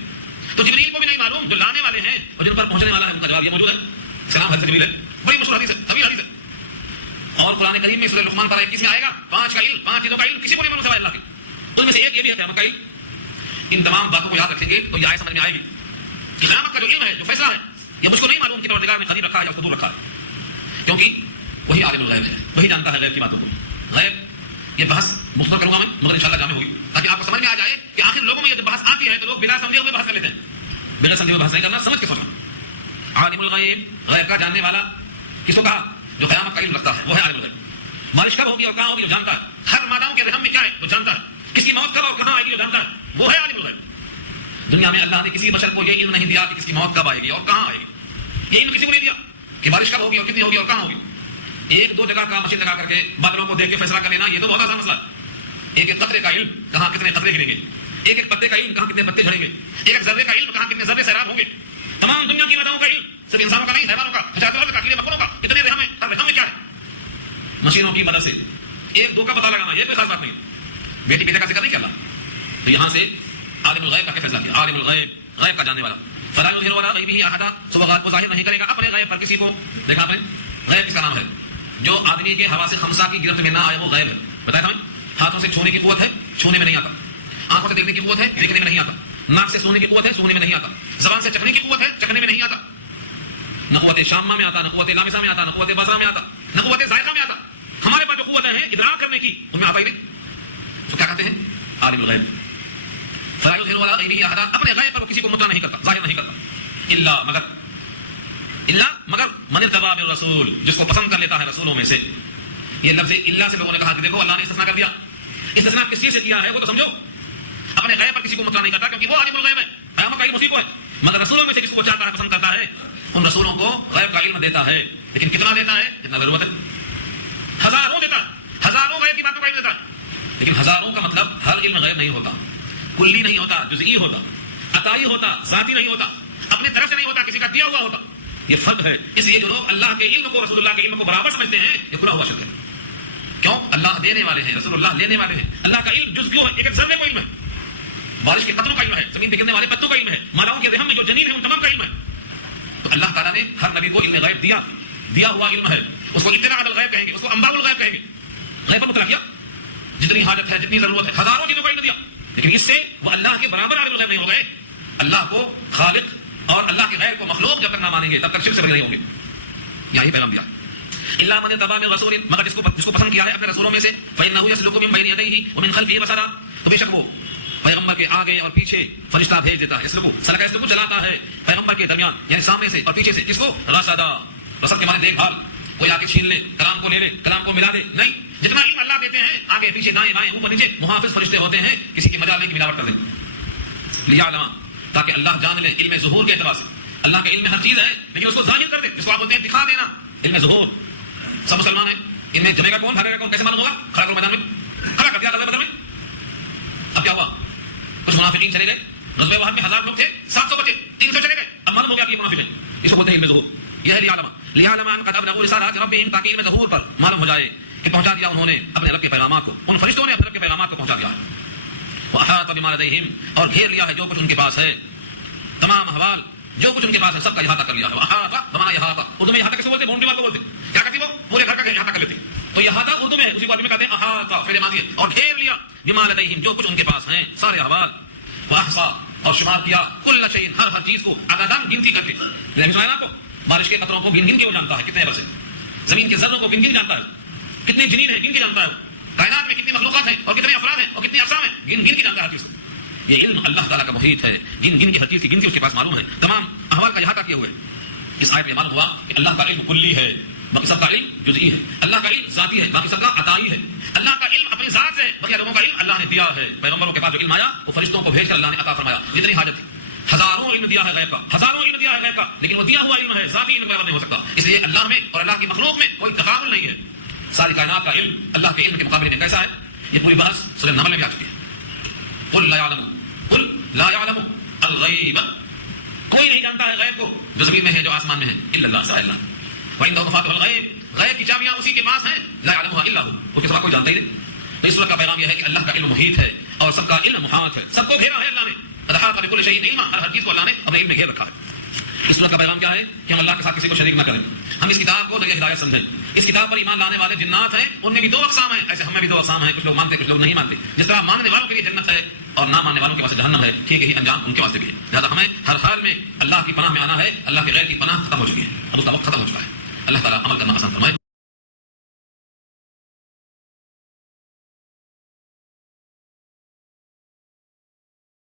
تو جبریل کو بھی نہیں معلوم, جو لانے والے ہیں اور جن پر پہنچنے والا ہے ان کا جواب یہ موجود ہے. سلام حضرت جبریل ہے, بڑی مشہور حدیث ہے, طویل حدیث ہے. اور قرآن کریم میں سورہ لقمان پر 21 میں آئے گا 5 کا علم, 5 چیزوں کا علم کسی کو نہیں معلوم سوائے اللہ کے. ان میں سے ایک یہ بھی ہے قیامت کا علم. ان تمام باتوں کو یاد رکھیں گے تو یہ آیت سمجھ میں آئے گی کہ قیامت کا جو علم ہے, جو فیصلہ ہے, یہ مجھ کو نہیں معلوم کہ پروردگار نے قریب رکھا ہے یا اس کو دور رکھا ہے, کیونکہ وہی عالم الغیب ہے, وہی جانتا ہے غیب کی باتوں کو. غیب یہ بحث مختصر کروں گا میں, مگر انشاءاللہ جامع ہوگی تاکہ آپ کو سمجھ میں آ جائے کہ آخر لوگوں میں یہ بحث آتی ہے تو لوگ بلا سمجھے ہوئے بحث کر لیتے ہیں. بغیر سمجھے ہوئے بحث نہیں کرنا, سمجھ کے سوچنا. عالم الغیب, غیب کا جاننے والا کس کو کہا؟ جو قیامت کا علم رکھتا ہے وہ ہے عالم الغیب. بارش کب ہوگی اور کہاں ہوگی وہ جانتا ہے. ہر ماداؤں کے رحم میں کیا ہے وہ جانتا ہے. کس کی موت کب اور کہاں آئے گی وہ جانتا ہے, وہ ہے عالم الغیب. دنیا میں اللہ نے کسی بشر کو یہ علم نہیں دیا کہ کس کی موت کب آئے گی اور کہاں آئے گی. یہ علم کسی کو نہیں دیا کہ بارش کب ہوگی اور کتنی ہوگی اور کہاں ہوگی. ایک دو جگہ کا مشین لگا کر کے بادلوں کو دیکھ کے فیصلہ کر لینا یہ تو بہت آسان مسئلہ ہے. ایک ایک قطرے کا علم کہاں کتنے قطرے گریں گے, ایک ایک پتے کا علم کہاں کتنے پتے جھڑیں گے, ایک ایک ذرے کا علم کہاں کتنے ذرے سیراب ہوں گے. تمام دنیا کی مداؤں کا علم, صرف انسانوں کا نہیں, حیوانوں کا, حشرات کا, کیڑے مکوڑوں کا, اتنے رحم ہے, ہر رحم میں کیا ہے, مشینوں کی مدد سے ایک دو کا پتہ لگانا یہ کوئی خاص بات نہیں. بیٹی بیٹے کا ذکر نہیں کیا اللہ, تو یہاں سے عالم الغیب کا فیصلہ کیا. عالم الغیب غیب کا جاننے والا, فلا یظہر علی غیبہ احدا, وہ ظاہر نہیں کرے گا اپنے غیب پر کسی کو. دیکھا آپ نے غیب کس کا نام ہے؟ جو آدمی کے حواس خمسہ کی گرفت میں نہ آئے وہ غیب ہے. بتایا ہمیں ہاتھوں سے چھونے کی قوت ہے, چھونے میں نہیں آتا. آنکھوں سے دیکھنے کی قوت ہے, دیکھنے میں نہیں آتا. ناک سے سونے کی قوت ہے, سونے میں نہیں آتا. زبان سے چکھنے کی قوت ہے, چکھنے میں نہیں آتا. نہ قوت شامہ میں آتا, نہ قوت لامسہ میں آتا, نہ قوت بصرہ میں آتا, نہ قوت ذائقہ میں آتا. ہمارے پاس جو قوتیں ہیں ادراک کرنے کی ان میں آتا ہی نہیں. تو کیا کہتے ہیں عالم الغیب. فلا یظہر علی غیبہ احدا, اپنے غیب پر وہ کسی کو مطلع نہیں کرتا, ظاہر نہیں کرتا. الا مگر من ارتضی من رسول, جس کو پسند کر لیتا ہے رسولوں میں سے. یہ لفظ الا سے لوگوں نے کہا کہ دیکھو اللہ نے استثناء کر دیا. استثناء کس چیز سے کیا ہے وہ تو سمجھو. اپنے غیب پر کسی کو مطلع نہیں کرتا کیونکہ وہ عالم الغیب ہے, قیامت کا علم اسی کو ہے. مگر رسولوں میں سے جس کو چاہتا ہے پسند کرتا ہے ان رسولوں کو غیب کا علم دیتا ہے. لیکن کتنا دیتا ہے؟ جتنا ضرورت ہے. ہزاروں دیتا ہے, ہزاروں غیب کی باتوں کا علم دیتا ہے. لیکن ہزاروں کا مطلب ہر علم غیب نہیں ہوتا, کلی نہیں ہوتا, جزئی ہوتا, عطائی ہوتا, ذاتی نہیں ہوتا, اپنے طرف سے نہیں ہوتا, کسی کا دیا ہوا ہوتا. یہ فرق ہے. اس لیے جو لوگ اللہ کے علم کو رسول اللہ کے علم کو برابر سمجھتے ہیں یہ کھلا ہوا شرک ہے. کیوں؟ اللہ دینے والے ہیں, رسول اللہ لینے والے ہیں. اللہ کا علم جز کیوں ہے؟ ایک ذرے کو علم ہے, بارش کے قطروں کا علم ہے, زمین پہ گرنے والے پتوں کا علم ہے, مالاؤں کے رحم میں جو جنین ہے ان تمام کا علم ہے. تو اللہ تعالیٰ نے ہر نبی کو علم غیب دیا ہوا علم ہے. اس کو اطلاع الغیب کہیں گے, اس کو انباء الغیب کہیں گے. غیب پر مطلع کیا, جتنی حاجت ہے, جتنی ضرورت ہے, ہزاروں چیزوں کا علم دیا. لیکن اس سے وہ اللہ کے برابر عالم الغیب نہیں ہو گئے. اللہ کو خالق اور اللہ کے غیر کو مخلوق جب تک نہ مانیں گے تب تک شرک سے بری نہیں ہوں گے. یہی پیغام دیا. الا من اتبع من رسول, مگر جس کو پسند کیا ہے اپنے رسولوں میں سے, فانه يسلك من بين يديه ومن خلفه رصدا, تو بے شک وہ پیغمبر کے آگے اور پیچھے فرشتہ بھیج دیتا ہے. اسلکو سلکہ اسلکو چلاتا ہے پیغمبر کے درمیان, یعنی سامنے سے اور پیچھے سے. جس کو رصدا, رصد کے معنی دیکھ بھال, کوئی آ کے چھین لے, کلام کو لے لے, کلام کو ملا دے نہیں. جتنا علم اللہ دیتے ہیں آگے پیچھے دائیں بائیں اوپر نیچے محافظ فرشتے ہوتے ہیں, کسی کی مجال نہیں کی ملاوٹ کر دیں. لیعلم, تاکہ اللہ جان لے علم ظہور کے اعتبار سے. اللہ کا علم میں ہر چیز ہے لیکن اس کو ظاہر کر دے, جس کو آپ بولتے ہیں دکھا دینا. علم ظہور, سب مسلمان ہیں, ان میں جمے گا کون, بھاگے گا کون, کیسے معلوم ہوگا؟ کھڑا کرو میدان میں, کھڑا کر دیا غزوہ بدر میں. اب کیا ہوا؟ کچھ منافقین چلے گئے, غزوہ احد میں 1000 لوگ تھے, 700 بچے, 300 چلے گئے. اب معلوم ہو گیا کہ یہ منافق ہیں. اس کو بولتے ہیں علم ظہور. یہ ہے لیعلم ان قد ابلغوا رسالات ربهم, تاکہ علم ظہور پر معلوم ہو جائے کہ پہنچا دیا انہوں نے اپنے رب کے پیغامات کو, ان فرشتوں نے اپنے رب کے پیغامات کو پہنچا دیا ہے. واحاط بما لديهم, اور گھیر لیا ہے جو کچھ ان کے پاس ہے, تمام احوال جو کچھ ان کے پاس ہے سب کا احاطہ کر لیا ہے. احاطہ بمعنی احاطہ, اردو میں احاطہ کس کو بولتے ہیں؟ باؤنڈری وال کو بولتے ہیں. کیا کہتی وہ پورے گھر کا احاطہ کر لیتے. تو یہ احاطہ اردو میں ہے, اسی کو عربی میں کہتے ہیں احاطہ, فعل ماضی ہے. اور گھیر لیا بما لديهم, جو کچھ ان کے پاس ہیں سارے احوال. واحصا, اور شمار کیا, کل شيء, ہر چیز کو, عدداً گنتی کر کے. سمجھا کو بارش کے قطروں کو گن گن کے وہ جانتا ہے کتنے برس ہے, زمین کے ذروں کو گن گن جانتا ہے, کتنے جنین ہیں گن کے جانتا ہے, کائنات میں کتنی مخلوقات ہیں اور کتنے افراد ہیں اور کتنی اقسام ہیں گن گن کے جانتا ہے ہر چیز. یہ علم اللہ تعالیٰ کا محیط ہے, گن گن کی ہر چیز کی گنتی اس کے پاس معلوم ہے, تمام احوال کا احاطہ کیے ہوئے. اس آیت میں معلوم ہوا کہ اللہ کا علم کلی ہے, باقی سب کا علم جزئی ہے. اللہ کا علم ذاتی ہے, باقی سب کا عطائی ہے. اللہ کا علم اپنی ذات سے, باقی لوگوں کا علم اللہ نے دیا ہے. پیغمبروں کے پاس جو علم آیا وہ فرشتوں کو بھیج کر اللہ نے عطا فرمایا. جتنی حاجت تھی, ہزاروں علم دیا ہے غیب کا, ہزاروں علم دیا ہے غیب کا, لیکن وہ دیا ہوا علم ہے, ذاتی علم برابر نہیں ہو سکتا. اس لیے اللہ میں اور اللہ کی مخلوق میں کوئی تقابل نہیں ہے. ساری کائنات کا علم اللہ کے علم کے مقابلے میں کیسا ہے, یہ پوری بحث سورہ نمل میں بھی آ چکی ہے. قل لا يعلم الغیب, کوئی نہیں جانتا ہے غیب کو جو زمین میں ہے جو آسمان میں ہے, الا اللہ, سوائے اللہ. وعنده مفاتيح الغیب, غیب کی چابیاں اسی کے پاس ہیں, لا يعلمها الا هو, اس کے سوا کوئی جانتا ہی نہیں. تو اس سورہ کا پیغام یہ ہے کہ اللہ کا علم محیط ہے اور سب کا علم محاط ہے, سب کو گھیرا ہے اللہ نے. احاط بكل شيء علما, ہر چیز کو اللہ نے اپنے علم میں گھیر رکھا ہے. اس سورہ کا پیغام کیا ہے کہ ہم اللہ کے ساتھ کسی کو شریک نہ کریں. ہم اس کتاب کو ذریعہ ہدایت سمجھیں. اس کتاب پر ایمان لانے والے جنات ہیں, ان میں بھی 2 اقسام ہیں, ایسے ہم میں بھی 2 اقسام ہیں, کچھ لوگ مانتے ہیں کچھ لوگ نہیں مانتے. جس طرح ماننے والوں کے لیے جنت ہے اور نہ ماننے والوں کے واسطے جہنم ہے, ٹھیک ہے, انجام ان کے واسطے بھی ہے. لہٰذا ہمیں ہر حال میں اللہ کی پناہ میں آنا ہے. اللہ کے غیر کی پناہ ختم ہو چکی ہے, اب اس کا وقت ختم ہو چکا ہے. اللہ تعالیٰ عمل کرنا آسان فرمائے.